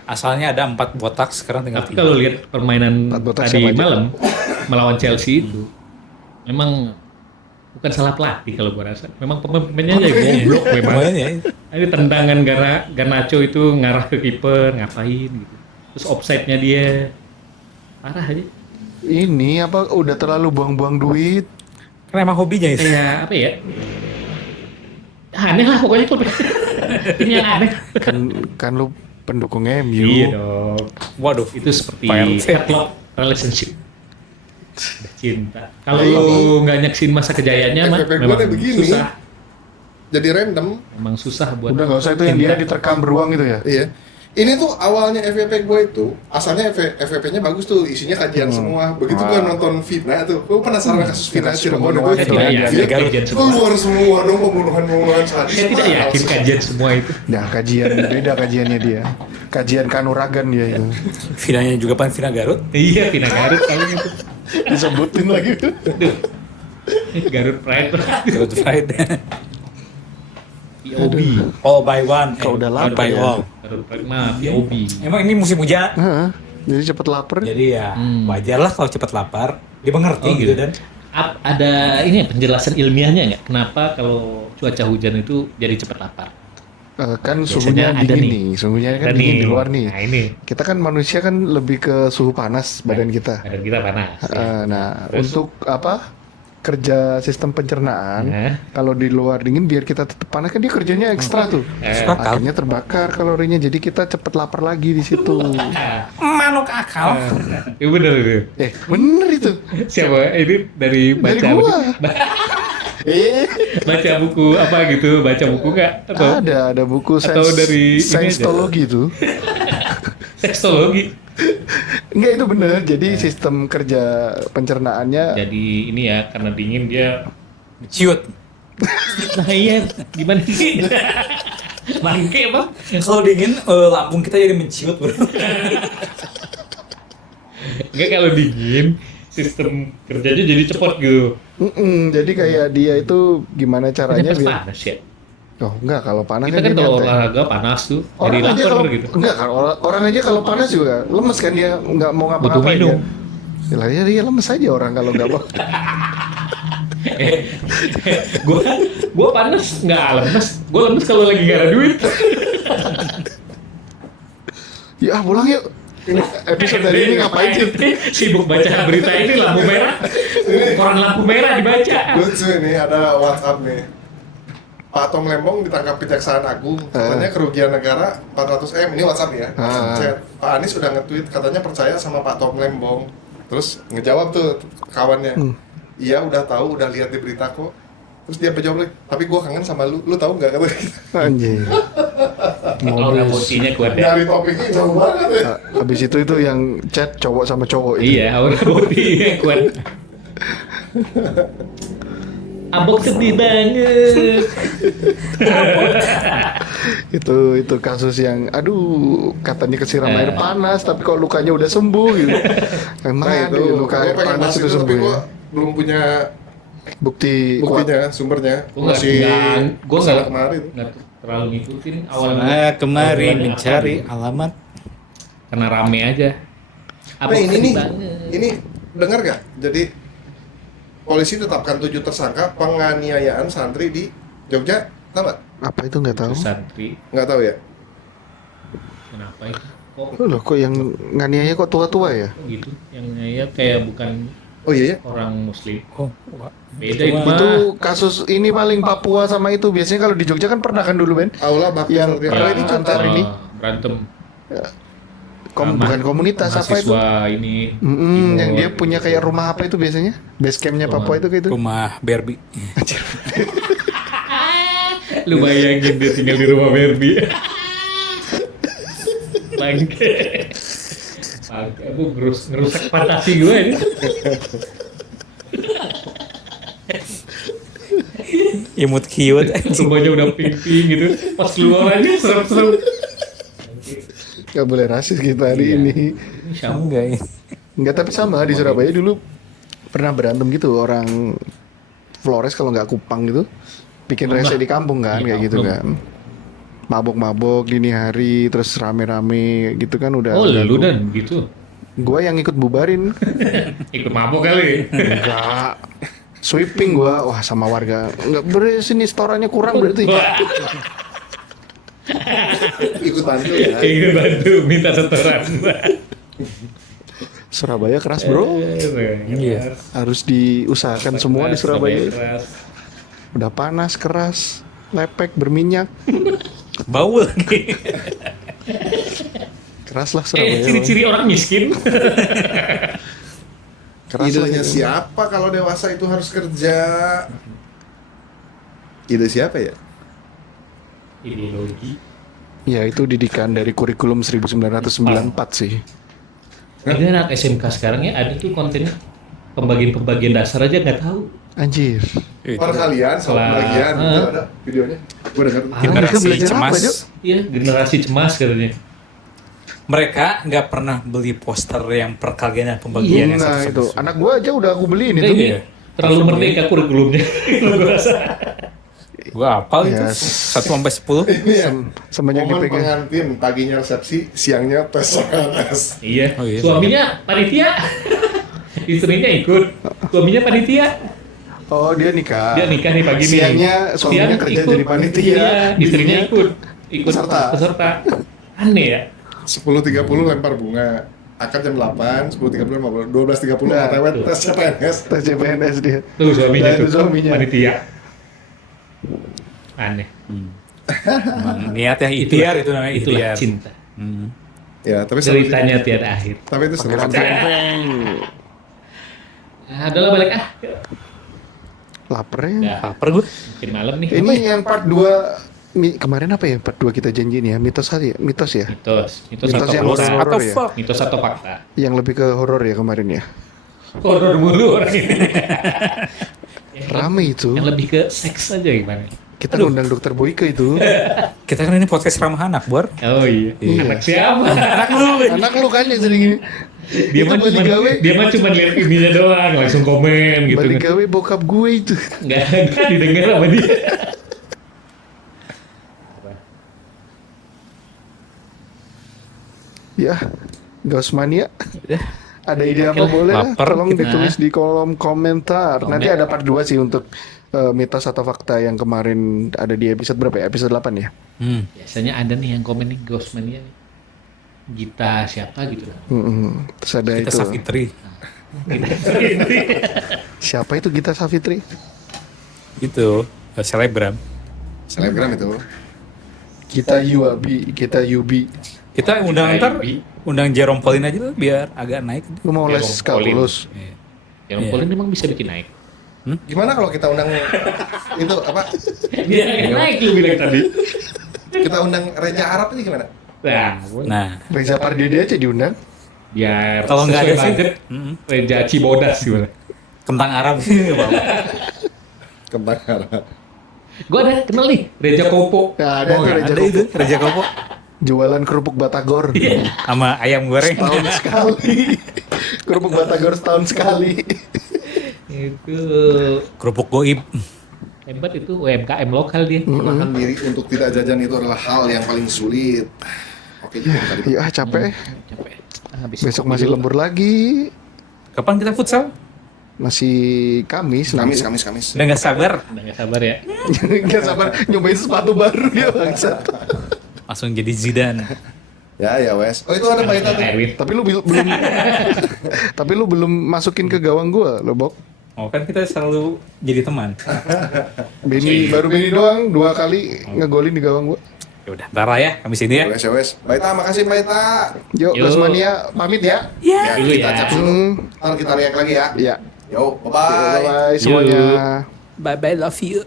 Asalnya ada 4 botak, sekarang tinggal Tapi 3. kalau lihat permainan Empat botak tadi siapa aja? malam melawan Chelsea itu, memang bukan salah pelatih kalau gua rasa. Memang pemain-pemainnya aja yang goblok memang. Pemain ya. Ada tendangan Garnacho itu ngarah ke kiper, ngapain gitu. Terus offside-nya dia parah aja. Ini apa udah terlalu buang-buang duit? Karena emang hobinya itu. Kayak apa ya? Aneh lah pokoknya klub. Ini yang aneh. Kan lu pendukung MU. Iya dong. Waduh, Itu seperti PRT. club relationship. Udah cinta. Kalau lu nggak nyaksin masa kejayaannya mah FFP memang gua begini. susah. Jadi random. Memang susah buat. Udah nggak usah itu yang dia diterkam beruang itu ya. Iya. Ini tuh awalnya FVP gue itu, asalnya FVP-nya bagus tuh, isinya kajian semua. Begitu gue nonton Vina tuh, gue penasaran kasus Vina Cirebon Cirebon itu. itu, iya, Dia kajian semua. keluar semua dong pembunuhan sadis. Saya tidak yakin kajian semua itu. Nah, kajian beda kajiannya dia. Kajian kanuragan dia itu. finanya juga pan Vina Garut. Iya, Pina Garut paling itu. Disebutin lagi. Garut Pride. Garut Pride. POB. All by one. Kalau udah All lapar by ya. all. Garut Pride mah POB. Emang ini musim hujan. Heeh. Jadi cepet lapar. Jadi ya wajar lah kalau cepat lapar. Dia mengerti Oh, gitu gitu. dan Ada ini ya, penjelasan ilmiahnya nggak? Kenapa kalau cuaca hujan itu jadi cepat lapar? Kan Biasanya suhunya ada dingin nih. nih. Suhunya kan Ada dingin nih. di luar nih. Nah ini Kita kan manusia kan lebih ke suhu panas badan kita. badan kita panas. Nah, Terus? untuk kerja sistem pencernaan, Nah. kalau di luar dingin biar kita tetap panas kan dia kerjanya ekstra tuh. akal. Akhirnya terbakar kalorinya, jadi kita cepet lapar lagi di situ. Manuk akal. Iya bener itu. Bener itu. Siapa? Ini dari baca Dari gua. baca buku apa gitu? Baca buku nggak? Atau Ada buku Atau dari ini aja? sainsologi tuh. sekstologi? Enggak, itu bener. Jadi sistem kerja pencernaannya Jadi ini ya karena dingin dia. Ciut. Nah iya gimana sih? Bangke bang. Kalau dingin lambung kita jadi menciut, bro. Enggak kalau dingin sistem kerjanya jadi cepot gitu. jadi kayak dia itu gimana caranya Ternyata biar panas ya. Oh enggak, kalau panas Kita kan dia kalau nyantai. olahraga panas tuh Orang jadi aja lapar kalau gitu. enggak kan orang aja kalau panas juga lemes kan, dia nggak mau Butuh ngapa-ngapain minum. dia. Lah dia lemes aja orang kalau nggak mau. Gua panas nggak lemes. Gua lemes kalau lagi nggak ada duit. Ya pulang yuk. Ini episode dari ini ngapain sih? Sibuk baca berita ini lampu merah. Koran lampu merah dibaca. Lucu ini ada WhatsApp nih. Pak Tom Lembong ditangkap Kejaksaan Agung, katanya kerugian negara 400 M. Ini WhatsApp ya. Chat. Pak Anies udah nge-tweet katanya percaya sama Pak Tom Lembong. Terus ngejawab tuh kawannya. Iya udah tahu, udah lihat di berita kok. Terus dia jawab lagi, tapi gua kangen sama lu tahu nggak kata gitu. Anjing. Kalau emosinya kuat ya. Dari topiknya jauh banget ya. Habis itu yang chat cowok sama cowok itu. Iya, aura bodinya kuat. Abok sedih banget. Itu kasus yang aduh katanya kesiram air panas tapi kok lukanya udah sembuh gitu. Emang Nah ada itu, luka gua air pengen panas bahas itu itu, tapi sembuh. gua Ya? belum punya Bukti kuat. buktinya, sumbernya. Gue nggak kesana kemarin. terlalu ngikutin awal. Kemari mencari alamat. Karena rame aja. Nah ini sedih nih, banget. ini dengar gak? Jadi polisi tetapkan 7 tersangka penganiayaan santri di Jogja, tahu nggak? Apa itu nggak tahu? Terus santri, Nggak tahu ya? kenapa itu? Kok Loh, kok yang nganiaya kok tua-tua ya? gitu? Yang ya kayak bukan Oh iya ya? orang muslim. Oh, Beda itu mah. Itu kasus ini paling Papua sama itu. Biasanya kalau di Jogja kan pernah kan dulu Ben? Aula bakti Yang Satria pernah Muda. ini contoh ini. Berantem. Bukan komunitas apa itu? Mahasiswa ini. Yang dia punya kayak rumah apa itu biasanya? Base campnya Papua itu kayak itu. rumah Barbie. Lu bayangin dia tinggal di rumah Barbie. Bangke. Aduh, ngerusak fantasi gue ini. Imut cute. Rumahnya udah pink-pink gitu. Pas keluar aja serem-serem. Gak boleh rasis kita hari ini. Enggak ya. Enggak, tapi sama di Surabaya dulu pernah berantem gitu orang Flores kalau nggak Kupang gitu bikin rese di kampung kan Di kayak gitu kampung. kan. Mabok-mabok dini hari terus rame-rame gitu kan udah. Oh, lu dan gitu. Gua yang ikut bubarin. Ikut mabuk kali. Enggak. Sweeping gua, wah sama warga. Enggak sini setorannya kurang berarti. Ikut bantu ya. Ikut bantu minta setoran. Surabaya keras, Bro. Iya. Harus diusahakan semua di Surabaya. Keras. Udah panas, keras, lepek, berminyak. Bau lagi. Keras lah Surabaya. Ciri-ciri orang miskin. Keras lah. Idenya siapa kalau dewasa itu harus kerja? Ide siapa ya? Ideologi. Ya itu didikan dari kurikulum 1994 sih. Ini anak SMK sekarang ya ada tuh kontennya pembagian dasar aja nggak tahu. Anjir. Per kalian, soal Kelas. bagian, itu ada videonya. Gue dengar. mereka Generasi belajar cemas. apa, Jok? Iya, generasi cemas katanya. Mereka nggak pernah beli poster yang perkalian dan pembagian yang Nah satu-satu. itu, anak gua aja udah aku beliin Enggak, itu. ini terlalu merdeka kurikulumnya. Gue rasa. Gua hafal itu Yes. 1 sampai 10. Ini ya, Semenjak momen dipegang. pengantin, paginya resepsi, siangnya tes CPNS. Iya. Oh, iya. Suaminya panitia. Istrinya ikut. Suaminya panitia. Oh dia nikah. Dia nikah nih pagi nih. Siangnya suaminya Siang kerja ikut. jadi panitia. Iya, istrinya Bininya ikut peserta. Aneh ya. 10.30 lempar bunga. Akad jam 8, 10.30, 12.30 Nah, OTW tuh. tes CPNS. tes CPNS dia. Tuh suaminya Nah, itu tuh. suaminya. Panitia. Aneh. Emang niatnya ikhtiar itu namanya Itulah ikhtiar. cinta. Hmm. Ya, tapi seru sih. Ceritanya tiada akhir. Tapi itu seru. Adalah balik Laper ya. Udah, Laper gue. makin malam nih. Ini yang part 2 kemarin apa ya? Part 2 kita janjiin ya. Mitos aja, mitos ya. Mitos Mitos atau yang fakta. horor Atau ya? fuck. Mitos atau fakta. Yang lebih ke horor ya kemarin ya. Horor mulu orang ini. Rame itu. Yang lebih ke seks aja gimana? Kita ngundang dokter Boyke itu. Kita kan ini podcast ramah anak, Bor. Oh iya. Iya. Anak siapa? Anak lu. Anak lu kan yang sering ini. Dia mah balik cuma gawe. dia mah cuma lihat ininya doang, langsung komen gitu. Balik gawe bokap gue itu. Enggak didengar sama dia. Ya, Ghostmania. Ada ide apa Oke, boleh lah, lapar tolong kita. ditulis di kolom komentar. Nanti ada part 2 sih untuk mitos atau fakta yang kemarin ada di episode berapa ya? Episode 8 ya? Biasanya ada nih yang komen nih Ghostmania nih. Gita siapa gitu. Terus ada Kita itu. Savitri. Siapa itu Gita Savitri? Itu selebgram. Selebgram itu. Kita Yubi, kita Yubi. Kita undang ntar undang Jerome Pauline aja lah biar agak naik. Lu mau les Jerome kalkulus? Iya. Yang Polin memang bisa bikin naik. Gimana kalau kita undang itu apa? Biar naik lu bilang tadi. Kita undang Reja Arab ini gimana? Nah, Nah, Reza Pardede aja diundang. biar kalau nggak ada sesuai sih, budget, Reja Cibodas gimana? kentang Arab sih nggak apa-apa. Kentang Arab. Gue ada kenal nih, Reja Kopo. Nah, ada tuh Ada Reza itu Kopo. Raja Kopo Jualan kerupuk Batagor. sama ayam goreng. Setahun sekali. Kerupuk Batagor setahun sekali. Itu Kerupuk goib. hebat itu UMKM lokal dia. Menahan diri untuk tidak jajan itu adalah hal yang paling sulit. Oke, jadi yang tadi. Ya capek. Capek. Habis Besok kopi masih dulu. lembur lagi. Kapan kita futsal? Masih Kamis. Kamis. Udah nggak sabar. Udah nggak sabar ya. Gak sabar nyobain sepatu baru dia bangsat. Langsung jadi Zidane. Ya wes. Oh itu ada Mbak Ita tuh. Erwin. Tapi lu belum tapi lu belum masukin ke gawang gua lo Bok. Oh kan kita selalu jadi teman. Baru Beni doang 2 kali ngegolin di gawang gua. Ya udah, ntar lah ya, kami sini ya. Wes. Mbak Ita, makasih Mbak Ita. Yuk, Yuk. Ghostmania pamit ya. Ya, Dulu kita ya. cap dulu. Ntar kita react lagi ya. Iya. Yo, bye-bye. Bye semuanya. Bye bye, love you.